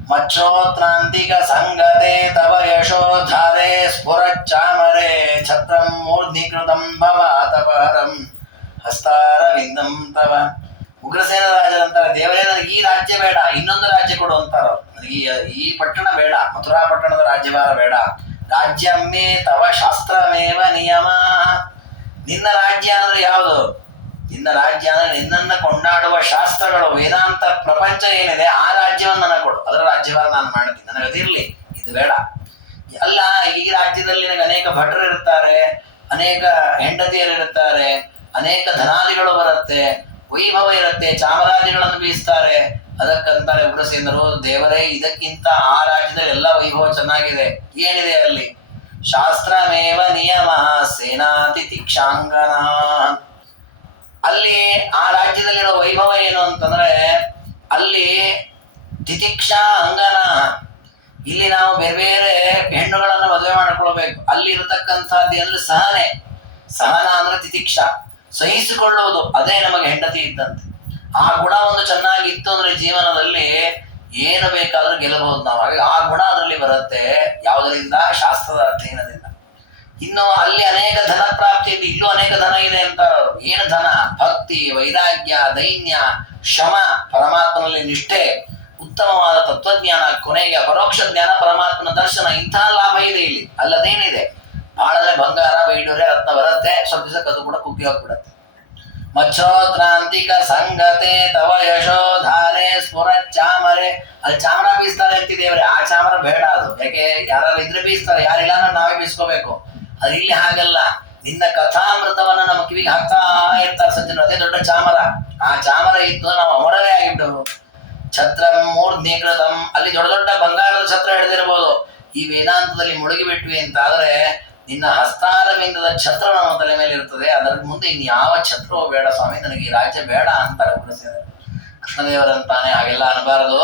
ಮಚ್ಚೋತ್ರಾಂತಿಕ ಸಂಗತೆ ತವ ಯಶೋಧಾರೆ ಸ್ಫುರಚ್ಚಾಮರೆ ಛತ್ರಂ ಮೂರ್ಧ್ನಿಕೃತಂ ಭವಾತಪಹರಂ ಹಸ್ತಾರವಿಂದಂ ತವ. ಉಗ್ರಸೇನ ರಾಜರಂತಾರೆ, ದೇವರೇ ನನಗೆ ಈ ರಾಜ್ಯ ಬೇಡ, ಇನ್ನೊಂದು ರಾಜ್ಯ ಕೊಡು ಅಂತಾರ. ನನಗೆ ಈ ಪಟ್ಟಣ ಬೇಡ, ಮಥುರಾ ಪಟ್ಟಣದ ರಾಜ್ಯಭಾರ ಬೇಡ. ರಾಜ್ಯಮ್ಮೆ ತವ ಶಾಸ್ತ್ರಮೇವ ನಿಯಮ. ನಿನ್ನ ರಾಜ್ಯ ಅಂದ್ರೆ ಯಾವುದು? ನಿನ್ನ ರಾಜ್ಯ ಅಂದ್ರೆ ನಿನ್ನನ್ನ ಕೊಂಡಾಡುವ ಶಾಸ್ತ್ರಗಳು, ವೇದಾಂತ ಪ್ರಪಂಚ ಏನಿದೆ ಆ ರಾಜ್ಯವನ್ನು ನನಗೆ ಕೊಡು. ಅದರ ರಾಜ್ಯಭಾರ ನಾನು ಮಾಡ್ತೀನಿ, ನನಗೆ ಅದಿರ್ಲಿ, ಇದು ಬೇಡ. ಅಲ್ಲ, ಈ ರಾಜ್ಯದಲ್ಲಿ ನನಗೆ ಅನೇಕ ಭಟರು ಇರ್ತಾರೆ, ಅನೇಕ ಹೆಂಡತಿಯರು ಇರ್ತಾರೆ, ಅನೇಕ ಧನಾದಿಗಳು ಬರುತ್ತೆ, ವೈಭವ ಇರುತ್ತೆ, ಚಾಮರಾಜಿಗಳನ್ನು ಬೀಸ್ತಾರೆ. ಅದಕ್ಕಂತಾರೆ ಉಗ್ರಸೇನರು, ದೇವರೇ ಇದಕ್ಕಿಂತ ಆ ರಾಜ್ಯದಲ್ಲಿ ಎಲ್ಲ ವೈಭವ ಚೆನ್ನಾಗಿದೆ. ಏನಿದೆ ಅಲ್ಲಿ? ಶಾಸ್ತ್ರಮೇವ ನಿಯಮ ಸೇನಾತಿ ತಿಕ್ಷಾಂಗನ. ಅಲ್ಲಿ ಆ ರಾಜ್ಯದಲ್ಲಿರೋ ವೈಭವ ಏನು ಅಂತಂದ್ರೆ, ಅಲ್ಲಿ ತಿತಿಕ್ಷಾ ಅಂಗನ. ಇಲ್ಲಿ ನಾವು ಬೇರೆ ಬೇರೆ ಹೆಣ್ಣುಗಳನ್ನು ಮದುವೆ ಮಾಡಿಕೊಳ್ಬೇಕು. ಅಲ್ಲಿ ಇರತಕ್ಕಂಥದ್ದು ಅಂದ್ರೆ ಸಹನ ಅಂದ್ರೆ ತಿತಿಕ್ಷಾ, ಸಹಿಸಿಕೊಳ್ಳುವುದು. ಅದೇ ನಮಗೆ ಹೆಂಡತಿ ಇದ್ದಂತೆ. ಆ ಗುಣ ಒಂದು ಚೆನ್ನಾಗಿತ್ತು ಅಂದ್ರೆ ಜೀವನದಲ್ಲಿ ಏನು ಬೇಕಾದ್ರೂ ಗೆಲ್ಲಬಹುದು ನಾವು. ಹಾಗೆ ಆ ಗುಣ ಅದರಲ್ಲಿ ಬರುತ್ತೆ. ಯಾವುದರಿಂದ? ಶಾಸ್ತ್ರದ ಅಧ್ಯಯನದಿಂದ. ಇನ್ನು ಅಲ್ಲಿ ಅನೇಕ ಧನ ಪ್ರಾಪ್ತಿ ಇದೆ, ಇಲ್ಲೂ ಅನೇಕ ಧನ ಇದೆ ಅಂತ. ಏನು ಧನ? ಭಕ್ತಿ, ವೈರಾಗ್ಯ, ದೈನ್ಯ, ಶಮ, ಪರಮಾತ್ಮನಲ್ಲಿ ನಿಷ್ಠೆ, ಉತ್ತಮವಾದ ತತ್ವಜ್ಞಾನ, ಕೊನೆಗೆ ಪರೋಕ್ಷ ಜ್ಞಾನ, ಪರಮಾತ್ಮನ ದರ್ಶನ. ಇಂತಹ ಲಾಭ ಇದೆ ಇಲ್ಲಿ. ಅಲ್ಲದೇನಿದೆ? ಬಾಳದ್ರೆ ಬಂಗಾರ, ವೈಡೂರ್ಯ, ರತ್ನ ಬರುತ್ತೆ, ಸ್ವಲ್ಪ ದಿವಸಕ್ಕೆ ಅದು ಕೂಡ ಕುಗ್ಗಿ ಹೋಗ್ಬಿಡತ್ತೆ. ಮಚ್ಚೋತ್ರಾಂತಿಕ ಸಂಗತೆ ತವ ಯಶೋಧಾರೆ ಸ್ಫುರ ಚಾಮರೆ. ಅಲ್ಲಿ ಚಾಮರ ಬೀಸ್ತಾರೆ ಅಂತಿದ್ದೇವ್ರೆ, ಆ ಚಾಮರ ಬೇಡ. ಅದು ಯಾಕೆ? ಯಾರು ಇದ್ರೆ ಬೀಸ್ತಾರೆ, ಯಾರಿಲ್ಲ ಅಂದ್ರೆ ನಾವೇ ಬೀಸ್ಕೋಬೇಕು. ಅದು ಇಲ್ಲಿ ಹಾಗಲ್ಲ. ನಿನ್ನ ಕಥಾಮೃತವನ್ನ ನಮ್ಮ ಕಿವಿಗೆ ಹಾಕ್ತಾ ಇರ್ತಾರೆ ಸಜ್ಜನರು, ಅದೇ ದೊಡ್ಡ ಚಾಮರ. ಆ ಚಾಮರ ಇತ್ತು ನಾವು ಅಮರವೇ ಆಗಿಬಿಟ್ಟರು. ಛತ್ರಂ ಮೂರ್ಧ್ನೀಕೃತಂ, ಅಲ್ಲಿ ದೊಡ್ಡ ದೊಡ್ಡ ಬಂಗಾರದ ಛತ್ರ ಹಿಡಿದಿರ್ಬೋದು. ಈ ವೇದಾಂತದಲ್ಲಿ ಮುಳುಗಿಬಿಟ್ವಿ ಅಂತ ಆದ್ರೆ ನಿನ್ನ ಹಸ್ತಾರವಿಂದದ ಛತ್ರ ನಮ್ಮ ತಲೆ ಮೇಲೆ ಇರ್ತದೆ, ಅದರ ಮುಂದೆ ಇನ್ಯಾವ ಛತ್ರವೂ ಬೇಡ ಸ್ವಾಮಿ, ನನಗೆ ಈ ರಾಜ್ಯ ಬೇಡ ಅಂತಾರೆ ಉಗ್ರಸೇನ. ಕೃಷ್ಣದೇವರಂತಾನೆ ಹಾಗೆಲ್ಲ ಅನ್ನಬಾರದು.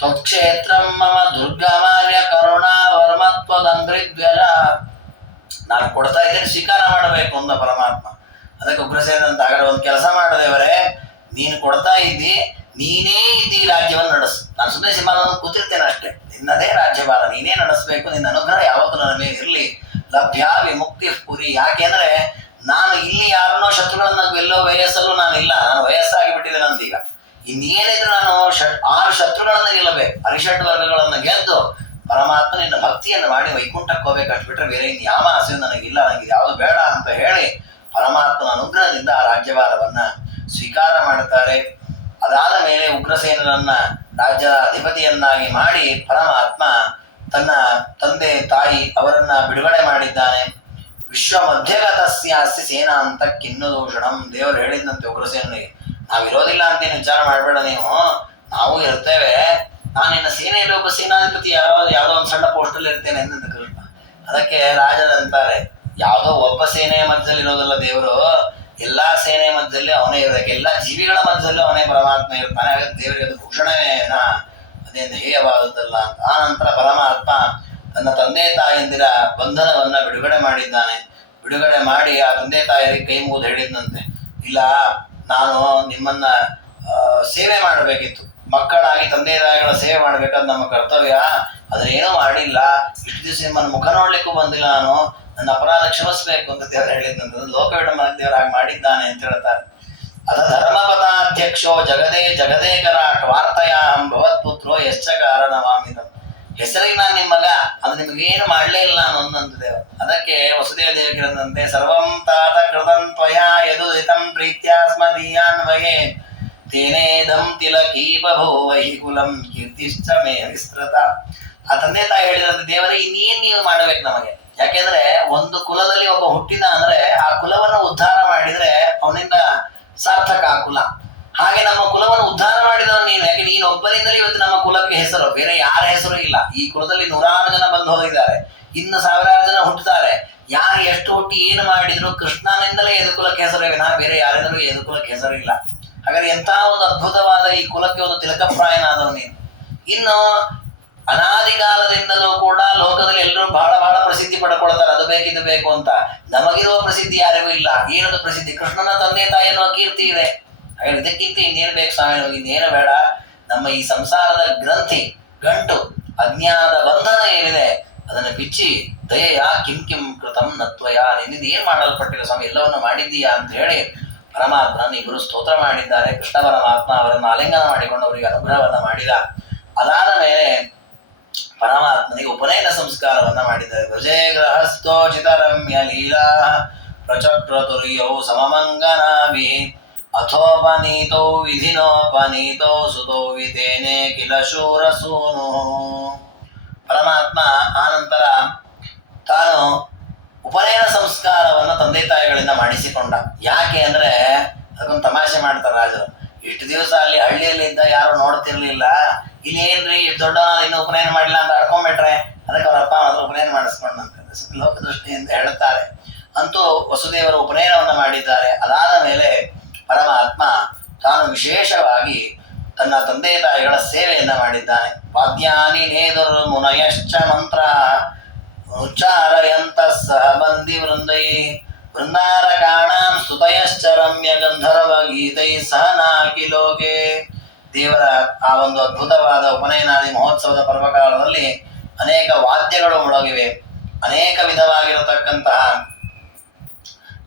ತ್ವಕ್ಷೇತ್ರಂ ಮಮ ದುರ್ಗಮಾರ್ಯ ಕರುಣಾ ವರ್ಮತ್ವದಂಗ್ರಿದ್ವಜ, ನಾನು ಕೊಡ್ತಾ ಇದ್ದೇನೆ ಸ್ವೀಕಾರ ಮಾಡಬೇಕು ಅಂದ ಪರಮಾತ್ಮ. ಅದಕ್ಕೆ ಉಗ್ರಸೇನ ಅಂತ ಹಾಗಾದ್ರೆ ಒಂದು ಕೆಲಸ ಮಾಡದೇವರೇ, ನೀನು ಕೊಡ್ತಾ ಇದ್ದಿ, ನೀನೇ ಇದ್ದಿ ರಾಜ್ಯವನ್ನು ನಡೆಸು, ನಾನು ಸುಮ್ಮನೆ ಸಿಂಹಾಸನ ಕೂತಿರ್ತೇನೆ ಅಷ್ಟೇ, ನಿನ್ನದೇ ರಾಜ್ಯಭಾರ ನೀನೇ ನಡೆಸಬೇಕು, ನಿನ್ನ ಅನುಗ್ರಹ ಯಾವತ್ತೂ ನನ್ನ ಮೇಲೆ ಇರಲಿ. ಲಭ್ಯ ವಿಮುಕ್ತಿ ಪುರಿ, ಯಾಕೆಂದ್ರೆ ನಾನು ಇಲ್ಲಿ ಯಾರನ್ನೋ ಶತ್ರುಗಳನ್ನ ಎಲ್ಲೋ ವಯಸ್ಸಲ್ಲೂ ನಾನಿಲ್ಲ, ನಾನು ವಯಸ್ಸಾಗಿ ಬಿಟ್ಟಿದೆ ನಂದೀಗ. ಇನ್ನೇನಿದ್ರು ನಾನು 6 ಶತ್ರುಗಳನ್ನ ಗೆಲ್ಲಬೇಕು, ಅರಿಷಡ್ ವರ್ಗಗಳನ್ನ ಗೆದ್ದು ಪರಮಾತ್ಮ ನಿನ್ನ ಭಕ್ತಿಯನ್ನು ಮಾಡಿ ವೈಕುಂಠಕ್ಕೆ ಹೋಗ್ಬೇಕು, ಅಷ್ಟು ಬಿಟ್ಟರೆ ಬೇರೆ ಇನ್ಯಾವ ಆಸೆಯೂ ನನಗಿಲ್ಲ, ನನಗೆ ಯಾವುದು ಬೇಡ ಅಂತ ಹೇಳಿ ಪರಮಾತ್ಮನ ಅನುಗ್ರಹದಿಂದ ಆ ರಾಜ್ಯಭಾರವನ್ನ ಸ್ವೀಕಾರ ಮಾಡುತ್ತಾರೆ. ಅದಾದ ಮೇಲೆ ಉಗ್ರಸೇನರನ್ನ ರಾಜ್ಯ ಅಧಿಪತಿಯನ್ನಾಗಿ ಮಾಡಿ ಪರಮಾತ್ಮ ತನ್ನ ತಂದೆ ತಾಯಿ ಅವರನ್ನ ಬಿಡುಗಡೆ ಮಾಡಿದ್ದಾನೆ. ವಿಶ್ವ ಮಧ್ಯಗತಸ್ಯಾಸ್ಯ ಸೇನಾ ಅಂತ ಕಿನ್ನು ದೂಷಣಂ, ದೇವರು ಹೇಳಿದಂತೆ ಉಗ್ರಸೇನಿಗೆ, ನಾವಿರೋದಿಲ್ಲ ಅಂತೇನು ವಿಚಾರ ಮಾಡಬೇಡ ನೀವು, ನಾವು ಇರ್ತೇವೆ, ನಾನು ನಿನ್ನ ಸೇನೆಯಲ್ಲಿ ಒಬ್ಬ ಸೇನಾಧಿಪತಿ ಯಾವುದೋ ಒಂದು ಸಣ್ಣ ಪೋಸ್ಟಲ್ಲಿ ಇರ್ತೇನೆ ಅಂತ ಕೃಷ್ಣ. ಅದಕ್ಕೆ ರಾಜರಂತಾರೆ, ಯಾವುದೋ ಒಬ್ಬ ಸೇನೆಯ ಮಧ್ಯದಲ್ಲಿ ಇರೋದಲ್ಲ ದೇವರು, ಎಲ್ಲಾ ಸೇನೆಯ ಮಧ್ಯದಲ್ಲಿ ಅವನೇ ಇರಬೇಕು, ಎಲ್ಲಾ ಜೀವಿಗಳ ಮಧ್ಯದಲ್ಲೂ ಅವನೇ ಪರಮಾತ್ಮ ಇರ್ತಾನೆ. ಹಾಗಾಗಿ ದೇವರಿಗೆ ಅದು ಭೂಷಣವೇನ, ಅದೇನು ಹೇಯವಾದದ್ದಲ್ಲ ಅಂತ. ಆ ನಂತರ ಪರಮಾತ್ಮ ತನ್ನ ತಂದೆ ತಾಯಂದಿರ ಬಂಧನವನ್ನ ಬಿಡುಗಡೆ ಮಾಡಿದ್ದಾನೆ. ಬಿಡುಗಡೆ ಮಾಡಿ ಆ ತಂದೆ ತಾಯರಿಗೆ ಕೈ ಮುಗಿದು ಹೇಳಿದಂತೆ, ಇಲ್ಲ ನಾನು ನಿಮ್ಮನ್ನ ಸೇವೆ ಮಾಡಬೇಕಿತ್ತು, ಮಕ್ಕಳಾಗಿ ತಂದೆ ತಾಯಿಗಳ ಸೇವೆ ಮಾಡ್ಬೇಕಾದ್ ನಮ್ಮ ಕರ್ತವ್ಯ, ಅದನ್ನೇನೂ ಮಾಡಿಲ್ಲ, ಇಷ್ಟು ದಿವಸ ನಿಮ್ಮನ್ನು ಮುಖ ನೋಡ್ಲಿಕ್ಕೂ ಬಂದಿಲ್ಲ, ನಾನು ನನ್ನ ಅಪರಾಧ ಕ್ಷಮಿಸ್ಬೇಕು ಅಂತ ದೇವರು ಹೇಳಿದಂಥದ್ದು. ಲೋಕವಿಡಮನ ದೇವರಾಗಿ ಮಾಡಿದ್ದಾನೆ ಅಂತ ಹೇಳ್ತಾರೆ. ಅದ ಧರ್ಮಪಥಾಧ್ಯಕ್ಷೋ ಜಗದೇ ಜಗದೇಕರಾಟ್ ವಾರ್ತೆಯಾಂ ಭವತ್ಪುತ್ರೋ ಯಶ್ಚ ಕಾರಣವಾಮಿದಂ, ಹೆಸರಿಗೆ ನಾನು ನಿಮ್ಮ ಮಗ, ಅದು ನಿಮಗೇನು ಮಾಡಲೇ ಇಲ್ಲ ಅನ್ನೊಂದಂತ ದೇವರು. ಅದಕ್ಕೆ ವಸುದೇವ ದೇವಕಿರಂತೆ ಸರ್ವಂ ತಾತ ಕೃತಂ ತ್ವಯಾ ಯದುದಿತಂ ಪ್ರೀತ್ಯಾಸ್ಮದೀಯಾನ್ವಯೇ ತೇನೇದಂ ತಿಲಕೀ ಬಭೂವಹಿ ಕುಲಂ ಕೀರ್ತಿಶ್ಚ ಮೇ ವಿಸ್ತೃತ. ಆ ತಂದೆ ತಾಯಿ ಹೇಳಿದಂತೆ, ದೇವರೇ ಇನ್ನೇನ್ ನೀವು ಮಾಡಬೇಕು ನಮಗೆ, ಯಾಕೆಂದ್ರೆ ಒಂದು ಕುಲದಲ್ಲಿ ಒಬ್ಬ ಹುಟ್ಟಿದ ಅಂದ್ರೆ ಆ ಕುಲವನ್ನು ಉದ್ಧಾರ ಮಾಡಿದ್ರೆ ಅವನಿಂದ ಸಾರ್ಥಕ ಆ ಕುಲ. ಹಾಗೆ ನಮ್ಮ ಕುಲವನ್ನು ಉದ್ಧಾರ ಮಾಡಿದವ ನೀನು, ಯಾಕೆ ನೀನು ಒಬ್ಬರಿಂದಲೇ ಇವತ್ತು ನಮ್ಮ ಕುಲಕ್ಕೆ ಹೆಸರು, ಬೇರೆ ಯಾರ ಹೆಸರು ಇಲ್ಲ. ಈ ಕುಲದಲ್ಲಿ 100 ಜನ ಬಂದು ಹೋಗಿದ್ದಾರೆ, ಇನ್ನು 1000 ಜನ ಹುಟ್ಟುತ್ತಾರೆ, ಯಾರು ಎಷ್ಟು ಹುಟ್ಟಿ ಏನು ಮಾಡಿದ್ರು ಕೃಷ್ಣನಿಂದಲೇ ಯದುಕುಲಕ್ಕೆ ಹೆಸರು, ನಾ ಬೇರೆ ಯಾರಿಂದಲೂ ಯದುಕುಲಕ್ಕೆ ಹೆಸರು ಇಲ್ಲ. ಹಾಗಾದ್ರೆ ಎಂಥ ಒಂದು ಅದ್ಭುತವಾದ ಈ ಕುಲಕ್ಕೆ ಒಂದು ತಿಲಕಪ್ರಾಯನಾದವ ನೀನು. ಇನ್ನು ಅನಾದಿಕಾಲದಿಂದಲೂ ಕೂಡ ಲೋಕದಲ್ಲಿ ಎಲ್ಲರೂ ಬಹಳ ಬಹಳ ಪ್ರಸಿದ್ಧಿ ಪಡ್ಕೊಳ್ತಾರೆ, ಅದು ಬೇಕಿದ್ದು ಬೇಕು ಅಂತ. ನಮಗಿರುವ ಪ್ರಸಿದ್ಧಿ ಯಾರಿಗೂ ಇಲ್ಲ. ಏನದು ಪ್ರಸಿದ್ಧಿ? ಕೃಷ್ಣನ ತಂದೆ ತಾಯಿ ಅನ್ನುವ ಕೀರ್ತಿ ಇದೆ. ಹಾಗೆ ಇದಕ್ಕಿಂತ ಇನ್ನೇನು ಬೇಕು ಸ್ವಾಮಿ, ನಮಗೆ ಇನ್ನೇನು ಬೇಡ. ನಮ್ಮ ಈ ಸಂಸಾರದ ಗ್ರಂಥಿ ಗಂಟು ಅಜ್ಞಾನದ ಬಂಧನ ಏನಿದೆ ಅದನ್ನು ಬಿಚ್ಚಿ ದಯೆಯ ಕಿಂ ಕಿಂ ಕೃತಂ ನತ್ವಯ, ನಿನ್ನಿಂದ ಏನ್ ಮಾಡಲ್ಪಟ್ಟಿಲ್ಲ ಸ್ವಾಮಿ, ಎಲ್ಲವನ್ನು ಮಾಡಿದ್ದೀಯಾ ಅಂತ ಹೇಳಿ ಪರಮಾತ್ಮನ ಇಬ್ಬರು ಸ್ತೋತ್ರ ಮಾಡಿದ್ದಾರೆ. ಕೃಷ್ಣ ಪರಮಾತ್ಮ ಅವರನ್ನು ಆಲಿಂಗನ ಮಾಡಿಕೊಂಡು ಅವರಿಗೆ ಅನುಗ್ರಹವನ್ನ ಮಾಡಿದ. ಅದಾದ ಮೇಲೆ ಪರಮಾತ್ಮನಿಗೆ ಉಪನಯನ ಸಂಸ್ಕಾರವನ್ನ ಮಾಡಿದ್ದಾರೆ. ಭಜೇ ಗೃಹಸ್ಥೋಚಿತ ರಮ್ಯ ಲೀಲಾ ಪ್ರಚಕ್ರತುರ್ಯೌ ಸಮಮಂಗನಾಭಿ ಅಥೋಪನೀತೋ ವಿಧಿನೋಪನೀತೋ ಸುತೋ ವಿತೇನೆ ಕಿಲ ಶೂರಸೂನು. ಪರಮಾತ್ಮ ಆನಂತರ ತಾನು ಉಪನಯನ ಸಂಸ್ಕಾರವನ್ನು ತಂದೆ ತಾಯಿಗಳಿಂದ ಮಾಡಿಸಿಕೊಂಡ. ಯಾಕೆ ಅಂದ್ರೆ ಅದಕ್ಕೊಂದು ತಮಾಷೆ ಮಾಡ್ತಾರೆ ರಾಜರು. ಇಷ್ಟು ದಿವಸ ಅಲ್ಲಿ ಹಳ್ಳಿಯಲ್ಲಿದ್ದ ಯಾರು ನೋಡ್ತಿರ್ಲಿಲ್ಲ, ಇಲ್ಲಿ ಏನ್ರಿ ಇಷ್ಟು ದೊಡ್ಡವನಾದ ಇನ್ನು ಉಪನಯನ ಮಾಡಿಲ್ಲ ಅಂತ ಅಡ್ಕೊಂಡ್ಬಿಟ್ರೆ ಅದಕ್ಕೆ ಅವ್ರ ಅಪ್ಪ ಮಾತ್ರ ಉಪನಯನ ಮಾಡಿಸ್ಕೊಂಡಂತೆ ಲೋಕದೃಷ್ಟಿಯಿಂದ ಹೇಳುತ್ತಾರೆ. ಅಂತೂ ವಸುದೇವರು ಉಪನಯನವನ್ನು ಮಾಡಿದ್ದಾರೆ. ಅದಾದ ಮೇಲೆ ಪರಮಾತ್ಮ ತಾನು ವಿಶೇಷವಾಗಿ ತನ್ನ ತಂದೆ ತಾಯಿಗಳ ಸೇವೆಯನ್ನ ಮಾಡಿದ್ದಾನೆ. ವಾದ್ಯಾನಿ ನೇದುರ್ ಮುನಯಶ್ಚ ಮಂತ್ರ ಉಚ್ಚಾರಯಂತ ಸಹ ಬಂದಿ ವೃಂದೈ ವೃಂದಾರಕಾಣಾಂ ಸ್ತುತಯಶ್ಚ ರಮ್ಯ ಗಂಧರ್ವ ಗೀತೈ ಸಹ ನಾಕಿ ಲೋಕೆ. ದೇವರ ಆ ಒಂದು ಅದ್ಭುತವಾದ ಉಪನಯನಾದಿ ಮಹೋತ್ಸವದ ಪರ್ವಕಾಲದಲ್ಲಿ ಅನೇಕ ವಾದ್ಯಗಳು ಮೊಳಗಿವೆ. ಅನೇಕ ವಿಧವಾಗಿರತಕ್ಕಂತಹ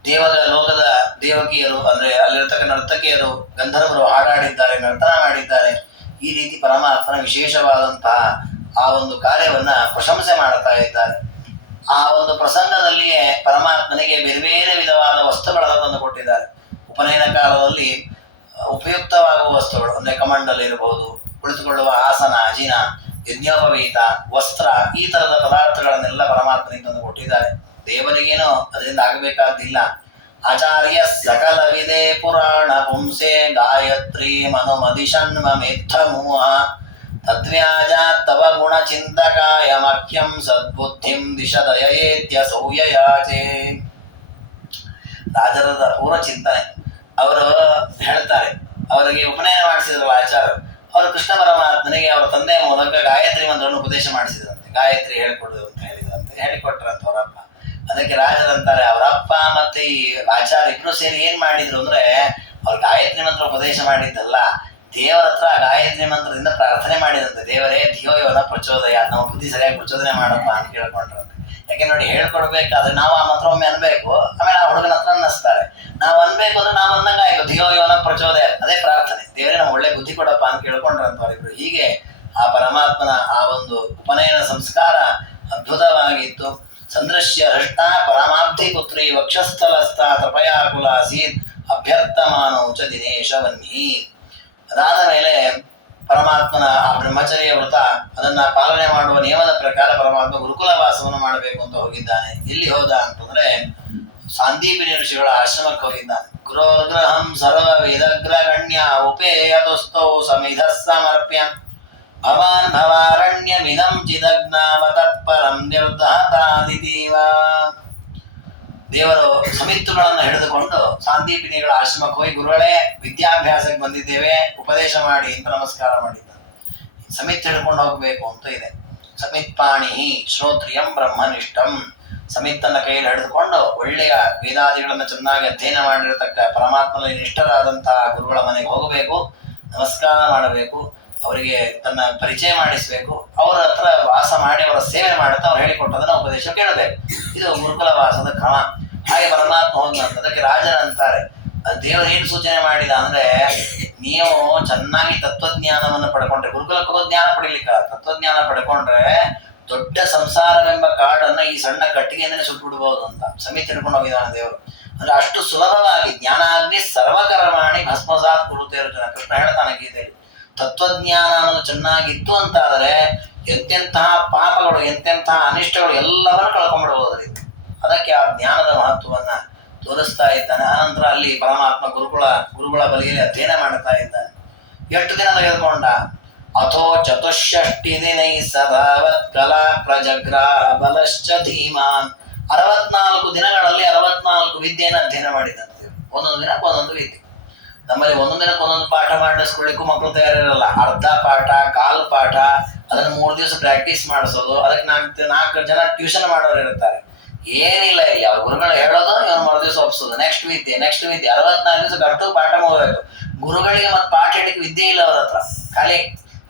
ದೇವರ ಲೋಕದ ದೇವಕಿಯರು ಅಂದ್ರೆ ಅಲ್ಲಿರತಕ್ಕ ನರ್ತಕಿಯರು ಗಂಧರ್ವರು ಹಾಡಾಡಿದ್ದಾರೆ, ನರ್ತನ ಮಾಡಿದ್ದಾರೆ. ಈ ರೀತಿ ಪರಮಾತ್ಮನ ವಿಶೇಷವಾದಂತಹ ಆ ಒಂದು ಕಾರ್ಯವನ್ನ ಪ್ರಶಂಸೆ ಮಾಡುತ್ತಾ ಇದ್ದಾರೆ. ಆ ಒಂದು ಪ್ರಸಂಗದಲ್ಲಿಯೇ ಪರಮಾತ್ಮನಿಗೆ ಬೇರೆ ಬೇರೆ ವಿಧವಾದ ವಸ್ತುಗಳನ್ನು ತಂದು ಕೊಟ್ಟಿದ್ದಾರೆ. ಉಪನಯನ ಕಾಲದಲ್ಲಿ ಉಪಯುಕ್ತವಾಗುವ ವಸ್ತುಗಳು ಅಂದ್ರೆ ಕಮಂಡಲ್ ಇರಬಹುದು, ಕುಳಿತುಕೊಳ್ಳುವ ಆಸನ, ಅಜಿನ, ಯಜ್ಞೋಪವೀತ, ವಸ್ತ್ರ, ಈ ತರದ ಪದಾರ್ಥಗಳನ್ನೆಲ್ಲ ಪರಮಾತ್ಮನಿಗೆ ತಂದು ಕೊಟ್ಟಿದ್ದಾರೆ. ದೇವರಿಗೇನು ಅದರಿಂದ ಆಗಬೇಕಾದಿಲ್ಲ. ಆಚಾರ್ಯ ಸಕಲ ವಿದೆ ಪುರಾಣ ಪುಂಸೆ ಗಾಯತ್ರಿ ಮನುಮದಿಷಣ್ಮೇತ್ಥ ಮೂಹ ತದ್ವ್ಯಾಜ ತವ ಗುಣ ಚಿಂತಕಾಯ ಮಹ್ಯಂ ಸದ್ಬುದ್ಧಿಂ ದಿಶದಯೇತ್ಯ ಸೌಯಯಾಚೆ. ರಾಜರದ ಪೂರ್ವ ಚಿಂತನೆ. ಅವರು ಹೇಳ್ತಾರೆ, ಅವರಿಗೆ ಉಪನಯನ ಮಾಡಿಸಿದ್ರಲ್ಲ ಆಚಾರ್ಯರು, ಅವರು ಕೃಷ್ಣ ಪರಮಾತ್ಮನಿಗೆ ಅವರ ತಂದೆಯ ಮೂಲಕ ಗಾಯತ್ರಿ ಮಂತ್ರವನ್ನು ಉಪದೇಶ ಮಾಡಿಸಿದ್ರಂತೆ. ಗಾಯತ್ರಿ ಹೇಳಿಕೊಡು ಅಂತ ಹೇಳಿಕೊಟ್ರಂತ ಅವರಪ್ಪ. ಅದಕ್ಕೆ ರಾಜರಂತಾರೆ, ಅವರಪ್ಪ ಮತ್ತೆ ಈ ಆಚಾರ್ಯ ಇಬ್ರು ಸೇರಿ ಏನ್ ಮಾಡಿದ್ರು ಅಂದ್ರೆ, ಅವ್ರು ಗಾಯತ್ರಿ ಮಂತ್ರ ಉಪದೇಶ ಮಾಡಿದ್ದಲ್ಲ, ದೇವರ ಹತ್ರ ಗಾಯತ್ರಿ ಮಂತ್ರದಿಂದ ಪ್ರಾರ್ಥನೆ ಮಾಡಿದಂತೆ. ದೇವರೇ ಧಿಯೋ ಯೋನ ಪ್ರಚೋದಯ, ನಾವು ಬುದ್ಧಿ ಸರಿಯಾಗಿ ಪ್ರಚೋದನೆ ಮಾಡಪ್ಪ ಅಂತ ಕೇಳ್ಕೊಂಡ್ರಂತೆ. ಯಾಕೆ ನೋಡಿ, ಹೇಳ್ಕೊಡ್ಬೇಕಾದ್ರೆ ನಾವು ಆ ಮಂತ್ರ ಒಮ್ಮೆ ಅನ್ಬೇಕು, ಆಮೇಲೆ ಆ ಹುಡುಗನ ಹತ್ರ ಅನ್ನಿಸ್ತಾರೆ. ನಾವು ಅನ್ಬೇಕು ಅಂದ್ರೆ ನಾವು ಅಂದಂಗ ಆಯ್ತು, ಧಿಯೋ ಯೋನ ಪ್ರಚೋದಯ, ಅದೇ ಪ್ರಾರ್ಥನೆ. ದೇವರೇ ನಾವು ಒಳ್ಳೆ ಬುದ್ಧಿ ಕೊಡಪ್ಪ ಅಂತ ಕೇಳ್ಕೊಂಡ್ರಂತವರಿಬ್ರು. ಹೀಗೆ ಆ ಪರಮಾತ್ಮನ ಆ ಒಂದು ಉಪನಯನ ಸಂಸ್ಕಾರ ಅದ್ಭುತವಾಗಿತ್ತು. ಸಂದೃಶ್ಯ ಹೃಷ್ಟ ಪರಮಾಬ್ಧಿ ಪುತ್ರಿ ವಕ್ಷಸ್ಥಲಸ್ಥ ತೃಪಯಾಕುಲಾಸೀತ್ ಅಭ್ಯರ್ಥಮಾನೌ ಚ ದಿನೇಶವನ್ನಿ. ಅದಾದ ಮೇಲೆ ಪರಮಾತ್ಮನ ಆ ಬ್ರಹ್ಮಚರ್ಯ ವ್ರತ ಅದನ್ನ ಪಾಲನೆ ಮಾಡುವ ನಿಯಮದ ಪ್ರಕಾರ ಪರಮಾತ್ಮ ಗುರುಕುಲ ವಾಸವನ್ನು ಮಾಡಬೇಕು ಅಂತ ಹೋಗಿದ್ದಾನೆ. ಎಲ್ಲಿ ಹೋದ ಅಂತಂದ್ರೆ ಸಾಂದೀಪಿನಿ ಋಷಿಗಳ ಆಶ್ರಮಕ್ಕೆ ಹೋಗಿದ್ದಾನೆ. ಗೃಹಂ ಸರ್ವ ವೇದಗ್ರಗಣ್ಯ ಉಪೇಯತುಸ್ತೌ ಸಮಿಧ ಸಮರ್ಪ್ಯ ಭವಾನ್ ಭವಾರಣ್ಯಮಿದಂ ಚಿದಗ್ನಾವತತ್ಪರಂ ನಿರ್ಧಾತಾದಿದೀವ. ದೇವರು ಸಮಿತ್ತುಗಳನ್ನು ಹಿಡಿದುಕೊಂಡು ಸಾಂದೀಪಿನಿಗಳ ಆಶ್ರಮಕ್ಕೆ ಹೋಗಿ, ಗುರುಗಳೇ ವಿದ್ಯಾಭ್ಯಾಸಕ್ಕೆ ಬಂದಿದ್ದೇವೆ, ಉಪದೇಶ ಮಾಡಿ ಅಂತ ನಮಸ್ಕಾರ ಮಾಡಿದ್ದಾನೆ. ಸಮಿತ್ ಹಿಡ್ಕೊಂಡು ಹೋಗ್ಬೇಕು ಅಂತ ಇದೆ. ಸಮಿತ್ಪಾಣಿ ಶ್ರೋತ್ರಿಯಂ ಬ್ರಹ್ಮನಿಷ್ಠಂ. ಸಮಿತ್ತನ್ನ ಕೈಯಲ್ಲಿ ಹಿಡಿದುಕೊಂಡು ಒಳ್ಳೆಯ ವೇದಾದಿಗಳನ್ನು ಚೆನ್ನಾಗಿ ಅಧ್ಯಯನ ಮಾಡಿರತಕ್ಕ ಪರಮಾತ್ಮನಲ್ಲಿ ನಿಷ್ಠರಾದಂತಹ ಗುರುಗಳ ಮನೆಗೆ ಹೋಗಬೇಕು, ನಮಸ್ಕಾರ ಮಾಡಬೇಕು, ಅವರಿಗೆ ತನ್ನ ಪರಿಚಯ ಮಾಡಿಸ್ಬೇಕು, ಅವರ ಹತ್ರ ವಾಸ ಮಾಡಿ ಅವರ ಸೇವೆ ಮಾಡುತ್ತಾ ಅವ್ರು ಹೇಳಿಕೊಟ್ಟದನ್ನ ಉಪದೇಶ ಕೇಳಬೇಕು. ಇದು ಗುರುಕುಲ ವಾಸದ ಕ್ರಮ. ಹಾಗೆ ಪರಮಾತ್ಮ ಹೋದ ಅದಕ್ಕೆ ರಾಜರಂತಾರೆ, ದೇವರು ಏನು ಸೂಚನೆ ಮಾಡಿದ ಅಂದ್ರೆ, ನೀವು ಚೆನ್ನಾಗಿ ತತ್ವಜ್ಞಾನವನ್ನು ಪಡ್ಕೊಂಡ್ರೆ, ಗುರುಕುಲಕ್ಕೆ ಹೋದ ಜ್ಞಾನ ಪಡಿಲಿಕ್ಕ, ತತ್ವಜ್ಞಾನ ಪಡ್ಕೊಂಡ್ರೆ ದೊಡ್ಡ ಸಂಸಾರವೆಂಬ ಕಾಡನ್ನ ಈ ಸಣ್ಣ ಕಟ್ಟಿಗೆಯಿಂದಲೇ ಸುಟ್ಟು ಬಿಡ್ಬೋದು ಅಂತ ಸಮಿತಿ ಹಿಡ್ಕೊಂಡು ಹೋಗಿದ್ದಾನೆ ದೇವರು. ಅಂದ್ರೆ ಅಷ್ಟು ಸುಲಭವಾಗಿ ಜ್ಞಾನಾಗ್ನಿ ಸರ್ವಕರ್ಮಾಣಿ ಭಸ್ಮಸಾತ್ ಕುರುತೆ ಅರ್ಜುನ. ಕೃಷ್ಣ ಹೇಳ್ತಾನೆ ಗೀತೆಯಲ್ಲಿ, ತತ್ವಜ್ಞಾನ ಅನ್ನೋದು ಚೆನ್ನಾಗಿತ್ತು ಅಂತಾದ್ರೆ ಎಂತೆಂತಹ ಪಾಪಗಳು ಎಂತೆಂತಹ ಅನಿಷ್ಟಗಳು ಎಲ್ಲವನ್ನೂ ಕಳ್ಕೊಂಡ್ಬಿಡ್ಬೋದ್ರಿ. ಅದಕ್ಕೆ ಆ ಜ್ಞಾನದ ಮಹತ್ವವನ್ನ ತೋರಿಸ್ತಾ ಇದ್ದಾನೆ. ಆನಂತರ ಅಲ್ಲಿ ಪರಮಾತ್ಮ ಗುರುಗಳ ಬಳಿಯಲ್ಲಿ ಅಧ್ಯಯನ ಮಾಡ್ತಾ ಇದ್ದಾನೆ. ಎಷ್ಟು ದಿನ ತೆಗೆದುಕೊಂಡ? ಅಥೋ ಚತುಷ್ಷಷ್ಟಿ ದಿನೈ ಸದಾವತ್ ಕಲಾ ಪ್ರಜಗ್ರಾ ಬಲಶ್ಚ ಧೀಮಾನ್. 64 ದಿನಗಳಲ್ಲಿ 64 ವಿದ್ಯೆಯನ್ನು ಅಧ್ಯಯನ ಮಾಡಿದಂತೆ. ಒಂದೊಂದು ದಿನಕ್ಕೆ ಒಂದೊಂದು ವಿದ್ಯೆ. ನಮ್ಮಲ್ಲಿ ಒಂದೊಂದು ದಿನಕ್ಕೆ ಒಂದೊಂದು ಪಾಠ ಮಾಡಿಸ್ಕೊಳ್ಳಿಕ್ಕೂ ಮಕ್ಕಳು ತಯಾರಿರಲ್ಲ. ಅರ್ಧ ಪಾಠ, ಕಾಲು ಪಾಠ, ಅದನ್ನು 3 ದಿವಸ ಪ್ರಾಕ್ಟೀಸ್ ಮಾಡಿಸೋದು, ಅದಕ್ಕೆ 4 ಜನ ಟ್ಯೂಷನ್ ಮಾಡೋರು ಇರ್ತಾರೆ. ಏನಿಲ್ಲ, ಇಲ್ಲಿ ಅವ್ರ ಗುರುಗಳು ಹೇಳೋದು, ಇವನು ಮರು ದಿವಸ ಒಪ್ಸೋದು, ನೆಕ್ಸ್ಟ್ ವಿದ್ಯೆ 64 ದಿವಸ ಗಂಟು ಪಾಠ ಮುಗಬೇಕು. ಗುರುಗಳಿಗೆ ಮತ್ತೆ ಪಾಠ ಹೇಳಿಕ್ಕೆ ವಿದ್ಯೆ ಇಲ್ಲ ಅವ್ರ ಹತ್ರ. ಖಾಲಿ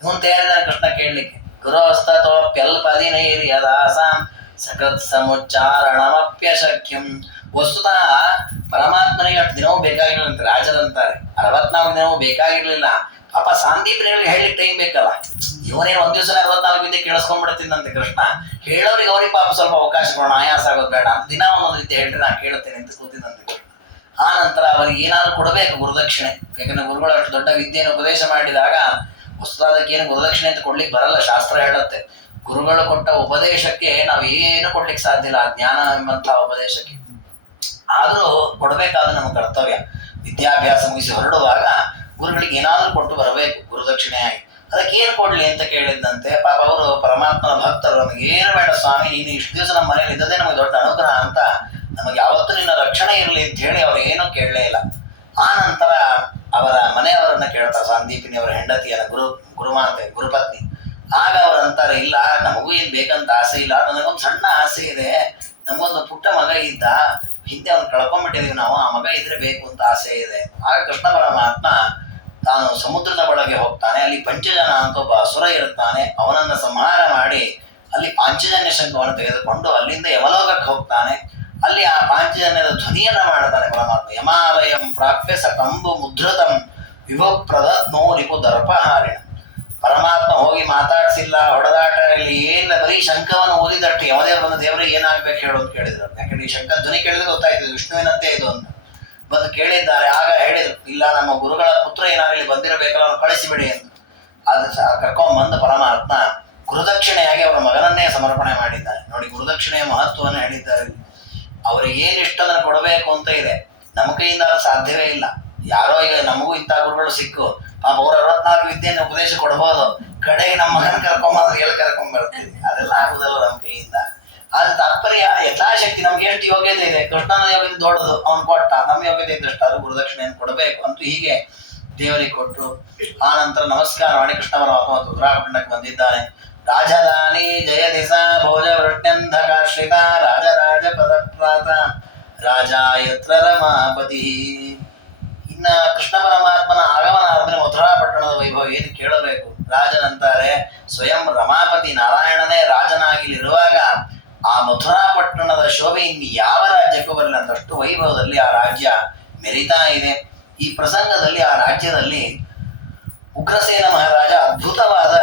ಇವನ್ ತಯಾರಿದಾನೆ ಕೃಷ್ಣ ಕೇಳಲಿಕ್ಕೆ. ಗುರುಸ್ತೋಪ್ಯಲ್ಪದಿನೈರಿ ಯದಾಸಾಂ ಸಕತ್ ಸಮುಚ್ಚಾರಣಮಪ್ಯಶಕ್ಯಂ. ವಸ್ತುತಃ ಪರಮಾತ್ಮನಿಗೆ ಅಷ್ಟು ದಿನವೂ ಬೇಕಾಗಿರ್ಲಿಲ್ಲ ಅಂತ ರಾಜರಂತಾರೆ. 64 ದಿನವೂ ಬೇಕಾಗಿರ್ಲಿಲ್ಲ. ಪಾಪ ಸಾಂದೀಪನಿಗಳಿಗೆ ಹೇಳಲಿಕ್ಕೆ ಟೈಮ್ ಬೇಕಲ್ಲ. ಇವನೇನು ಒಂದ್ ದಿವಸ 64 ವಿದ್ಯೆ ಕೇಳಿಸ್ಕೊಂಡ್ಬಿಡ್ತೀನಂತೆ ಕೃಷ್ಣ. ಹೇಳೋರಿಗೆ ಅವ್ರಿಗೆ ಪಾಪ ಸ್ವಲ್ಪ ಅವಕಾಶ ಕೊಡೋಣ, ಆಯಾಸ ಆಗೋದು ಬೇಡ ಅಂತ ದಿನ ಒಂದೊಂದು ವಿದ್ಯೆ ಹೇಳ್ರಿ, ನಾನು ಕೇಳುತ್ತೇನೆ ಅಂತ ಕೂತಿದ್ದಂತೆ ಕೃಷ್ಣ. ಆ ನಂತರ ಅವರಿಗೆ ಏನಾದ್ರು ಕೊಡಬೇಕು ಗುರುದಕ್ಷಿಣೆ. ಯಾಕಂದ್ರೆ ಗುರುಗಳು ಅಷ್ಟು ದೊಡ್ಡ ವಿದ್ಯೆಯನ್ನು ಉಪದೇಶ ಮಾಡಿದಾಗ ವಸ್ತುವಾದಕ್ಕೆ ಏನು ಗುರುದಕ್ಷಿಣೆ ಅಂತ ಕೊಡ್ಲಿಕ್ಕೆ ಬರಲ್ಲ. ಶಾಸ್ತ್ರ ಹೇಳುತ್ತೆ, ಗುರುಗಳು ಕೊಟ್ಟ ಉಪದೇಶಕ್ಕೆ ನಾವು ಏನು ಕೊಡ್ಲಿಕ್ಕೆ ಸಾಧ್ಯ ಇಲ್ಲ, ಜ್ಞಾನ ಎಂಬಂತಹ ಉಪದೇಶಕ್ಕೆ. ಆದರೂ ಕೊಡಬೇಕಾದ ನಮ್ಮ ಕರ್ತವ್ಯ. ವಿದ್ಯಾಭ್ಯಾಸ ಮುಗಿಸಿ ಹೊರಡುವಾಗ ಗುರುಗಳಿಗೆ ಏನಾದರೂ ಕೊಟ್ಟು ಬರಬೇಕು ಗುರುದಕ್ಷಿಣೆಯಾಗಿ. ಅದಕ್ಕೆ ಏನು ಕೊಡ್ಲಿ ಅಂತ ಕೇಳಿದ್ದಂತೆ. ಪಾಪ ಅವರು ಪರಮಾತ್ಮನ ಭಕ್ತರು, ನಮಗೆ ಏನು ಬೇಡ ಸ್ವಾಮಿ, ನೀನು ಇಷ್ಟು ದಿವಸ ನಮ್ಮ ಮನೇಲಿ ಇದ್ದದೇ ನಮಗೆ ದೊಡ್ಡ ಅನುಗ್ರಹ ಅಂತ, ನಮಗೆ ಯಾವತ್ತೂ ನಿನ್ನ ರಕ್ಷಣೆ ಇರಲಿ ಅಂತ ಹೇಳಿ ಅವ್ರು ಏನೂ ಕೇಳಲೇ ಇಲ್ಲ. ಆ ನಂತರ ಅವರ ಮನೆಯವರನ್ನ ಕೇಳ್ತಾರೆ, ಸಂದೀಪಿನಿ ಅವರ ಹೆಂಡತಿಯರ ಗುರುಮಾತೆ ಗುರುಪತ್ನಿ. ಆಗ ಅವ್ರು ಅಂತಾರೆ, ಇಲ್ಲ ನಮಗೂ ಏನ್ ಬೇಕಂತ ಆಸೆ ಇಲ್ಲ, ನನಗೊಂದು ಸಣ್ಣ ಆಸೆ ಇದೆ. ನಮಗೊಂದು ಪುಟ್ಟ ಮಗ ಇದ್ದ, ಹಿಂದೆ ಅವ್ನು ಕಳ್ಕೊಂಡ್ಬಿಟ್ಟಿದೀವಿ ನಾವು, ಆ ಮಗ ಇದ್ರೆ ಬೇಕು ಅಂತ ಆಸೆ ಇದೆ. ಆಗ ಕೃಷ್ಣ ಪರಮಾತ್ಮ ತಾನು ಸಮುದ್ರದ ಒಳಗೆ ಹೋಗ್ತಾನೆ. ಅಲ್ಲಿ ಪಂಚಜನ ಅಂತ ಒಬ್ಬ ಅಸುರ ಇರುತ್ತಾನೆ. ಅವನನ್ನ ಸಂಹಾರ ಮಾಡಿ ಅಲ್ಲಿ ಪಾಂಚಜನ್ಯ ಶಂಖವನ್ನು ತೆಗೆದುಕೊಂಡು ಅಲ್ಲಿಂದ ಯಮಲೋಕಕ್ಕೆ ಹೋಗ್ತಾನೆ. ಅಲ್ಲಿ ಆ ಪಾಂಚಜನ್ಯದ ಧ್ವನಿಯನ್ನ ಮಾಡ್ತಾನೆ ಪರಮಾತ್ಮ. ಯಮಾಲಯಂ ಪ್ರಾಪ್ಯ ಸ ಕಂಬು ಮುದ್ರತಂ ವಿಭೋ ಪ್ರದತ್ನೋ ರಿಪು ದರ್ಪಹಾರಿಣ. ಪರಮಾತ್ಮ ಹೋಗಿ ಮಾತಾಡ್ಸಿಲ್ಲ, ಹೊಡೆದಾಟ ಇಲ್ಲಿ ಏನಿಲ್ಲ, ಬರೀ ಶಂಖವನ್ನು ಓದಿದಟ್ಟು ಯಮದೇವರು ಬಂದ ದೇವರಿಗೆ ಏನಾಗ್ಬೇಕು ಹೇಳು ಅಂತ ಕೇಳಿದ್ರು. ಯಾಕಂದ್ರೆ ಈ ಶಂಖ ಧ್ವನಿ ಕೇಳಿದ್ರೆ ಗೊತ್ತಾಯ್ತದೆ ವಿಷ್ಣುವಿನಂತೆ ಇದು ಅಂತ. ಬಂದು ಕೇಳಿದ್ದಾರೆ. ಆಗ ಹೇಳಿದ್ರು, ಇಲ್ಲ ನಮ್ಮ ಗುರುಗಳ ಪುತ್ರ ಏನಾದ್ರು ಇಲ್ಲಿ ಬಂದಿರಬೇಕಲ್ಲ, ಅವ್ರು ಕಳಿಸಿಬಿಡಿ ಅಂತ. ಅದು ಕರ್ಕೊಂಡ್ಬಂದು ಪರಮಾತ್ಮ ಗುರುದಕ್ಷಿಣೆಯಾಗಿ ಅವರ ಮಗನನ್ನೇ ಸಮರ್ಪಣೆ ಮಾಡಿದ್ದಾನೆ. ನೋಡಿ, ಗುರುದಕ್ಷಿಣೆಯ ಮಹತ್ವವನ್ನು ಹೇಳಿದ್ದಾರೆ. ಅವರಿಗೆ ಏನು ಇಷ್ಟದನ್ನು ಕೊಡಬೇಕು ಅಂತ ಇದೆ. ನಮ್ಮ ಕೈಯಿಂದ ಅದು ಸಾಧ್ಯವೇ ಇಲ್ಲ. ಯಾರೋ ಈಗ ನಮಗೂ ಇಂಥ ಗುರುಗಳು ಸಿಕ್ಕು, ಪಾಪ ಅವ್ರು 64 ವಿದ್ಯೆಯನ್ನು ಉಪದೇಶ ಕೊಡ್ಬೋದು, ಕಡೆಗೆ ನಮ್ಮ ಮಗನ ಕರ್ಕೊಂಬಂದ್ರೆ ಎಲ್ಲಿ ಕರ್ಕೊಂಡ್ಬರ್ತೀವಿ? ಅದೆಲ್ಲ ಆಗುದಲ್ಲ ನಮ್ಮ ಕೈಯಿಂದ. ಆದ್ರೆ ತಾತ್ಪರ್ಯ ಯಥಾಶಕ್ತಿ ನಮ್ಗೆ ಎಷ್ಟು ಯೋಗ್ಯತೆ ಇದೆ, ಕೃಷ್ಣನ ಯೋಗ್ಯತೆ ದೊಡ್ಡದು, ಅವನು ಕೊಟ್ಟ, ನಮ್ಮ ಯೋಗ್ಯತೆ ಇದ್ದಷ್ಟು ಅದು ಗುರುದಕ್ಷಿಣೆಯನ್ನು ಕೊಡಬೇಕು ಅಂತೂ ಹೀಗೆ ದೇವರಿಗೆ ಕೊಟ್ಟರು. ಆ ನಂತರ ನಮಸ್ಕಾರ ಮಾಡಿ ಕೃಷ್ಣ ಪರಮಾತ್ಮ ಉತ್ತರಾಖಂಡಕ್ಕೆ ಬಂದಿದ್ದಾನೆ. ರಾಜಧಾನಿ ಜಯ ದಿಸ ಭೋಜ ವೃಷ್ಣ್ಯಂಧಕಾಶ್ರಿತ ರಾಜರಾಜ ಪದಪ್ರಾತ ರಾಜ ಯತ್ರ ರಮಾಪತಿ. ಇನ್ನ ಕೃಷ್ಣ ಪರಮಾತ್ಮನ ಆಗಮನ ಆದ್ಮೇಲೆ ಮಥುರಾ ಪಟ್ಟಣದ ವೈಭವ ಏನು ಕೇಳಬೇಕು. ರಾಜನಂತಾರೆ ಸ್ವಯಂ ರಮಾಪತಿ ನಾರಾಯಣನೇ ರಾಜನಾಗಿಲಿರುವಾಗ ಆ ಮಥುರಾ ಪಟ್ಟಣದ ಶೋಭೆ ಇನ್ನು ಯಾವ ರಾಜ್ಯಕ್ಕೂ ಬರಲಿಲ್ಲ ಅಂತಷ್ಟು ವೈಭವದಲ್ಲಿ ಆ ರಾಜ್ಯ ಮೆರಿತಾ ಇದೆ. ಈ ಪ್ರಸಂಗದಲ್ಲಿ ಆ ರಾಜ್ಯದಲ್ಲಿ ಉಗ್ರಸೇನ ಮಹಾರಾಜ ಅದ್ಭುತವಾದ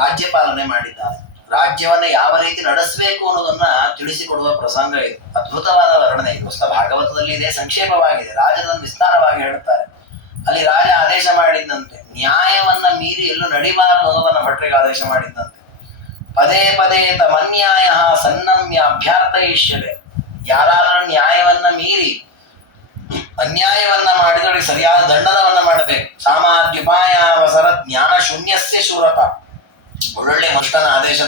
ರಾಜ್ಯಪಾಲನೆ ಮಾಡಿದ್ದಾನೆ. ರಾಜ್ಯವನ್ನ ಯಾವ ರೀತಿ ನಡೆಸಬೇಕು ಅನ್ನೋದನ್ನ ತಿಳಿಸಿಕೊಡುವ ಪ್ರಸಂಗ ಇದು. ಅದ್ಭುತವಾದ ವರ್ಣನೆ ಇದು. ಪುಸ್ತಕ ಭಾಗವತದಲ್ಲಿ ಇದೆ, ಸಂಕ್ಷೇಪವಾಗಿದೆ. ರಾಜನನ್ನು ವಿಸ್ತಾರವಾಗಿ ಹೇಳುತ್ತಾರೆ. ಅಲ್ಲಿ ರಾಜ ಆದೇಶ ಮಾಡಿದ್ದಂತೆ ನ್ಯಾಯವನ್ನ ಮೀರಿ ಎಲ್ಲೂ ನಡಿಬಾರದು ಅನ್ನೋದನ್ನ ಭಟ್ರಿಗೆ ಆದೇಶ ಮಾಡಿದ್ದಂತೆ. ಪದೇ ಪದೇ ತಮನ್ಯಾಯ ಸನ್ನಮ್ಯ ಅಭ್ಯರ್ಥಯಿಷ್ಯತೆ. ಯಾರಾದರೂ ನ್ಯಾಯವನ್ನ ಮೀರಿ ಅನ್ಯಾಯವನ್ನ ಮಾಡಿದರೆ ಸರಿಯಾದ ದಂಡನವನ್ನ ಮಾಡಬೇಕು. ಸಾಮಾನ್ಯುಪಾಯ ಅವಸರ ಜ್ಞಾನ ಶೂನ್ಯಸ್ಯ ಶೂರತ. ಒಳ್ಳೊಳ್ಳೆ ಮನುಷ್ಯನ ಆದೇಶ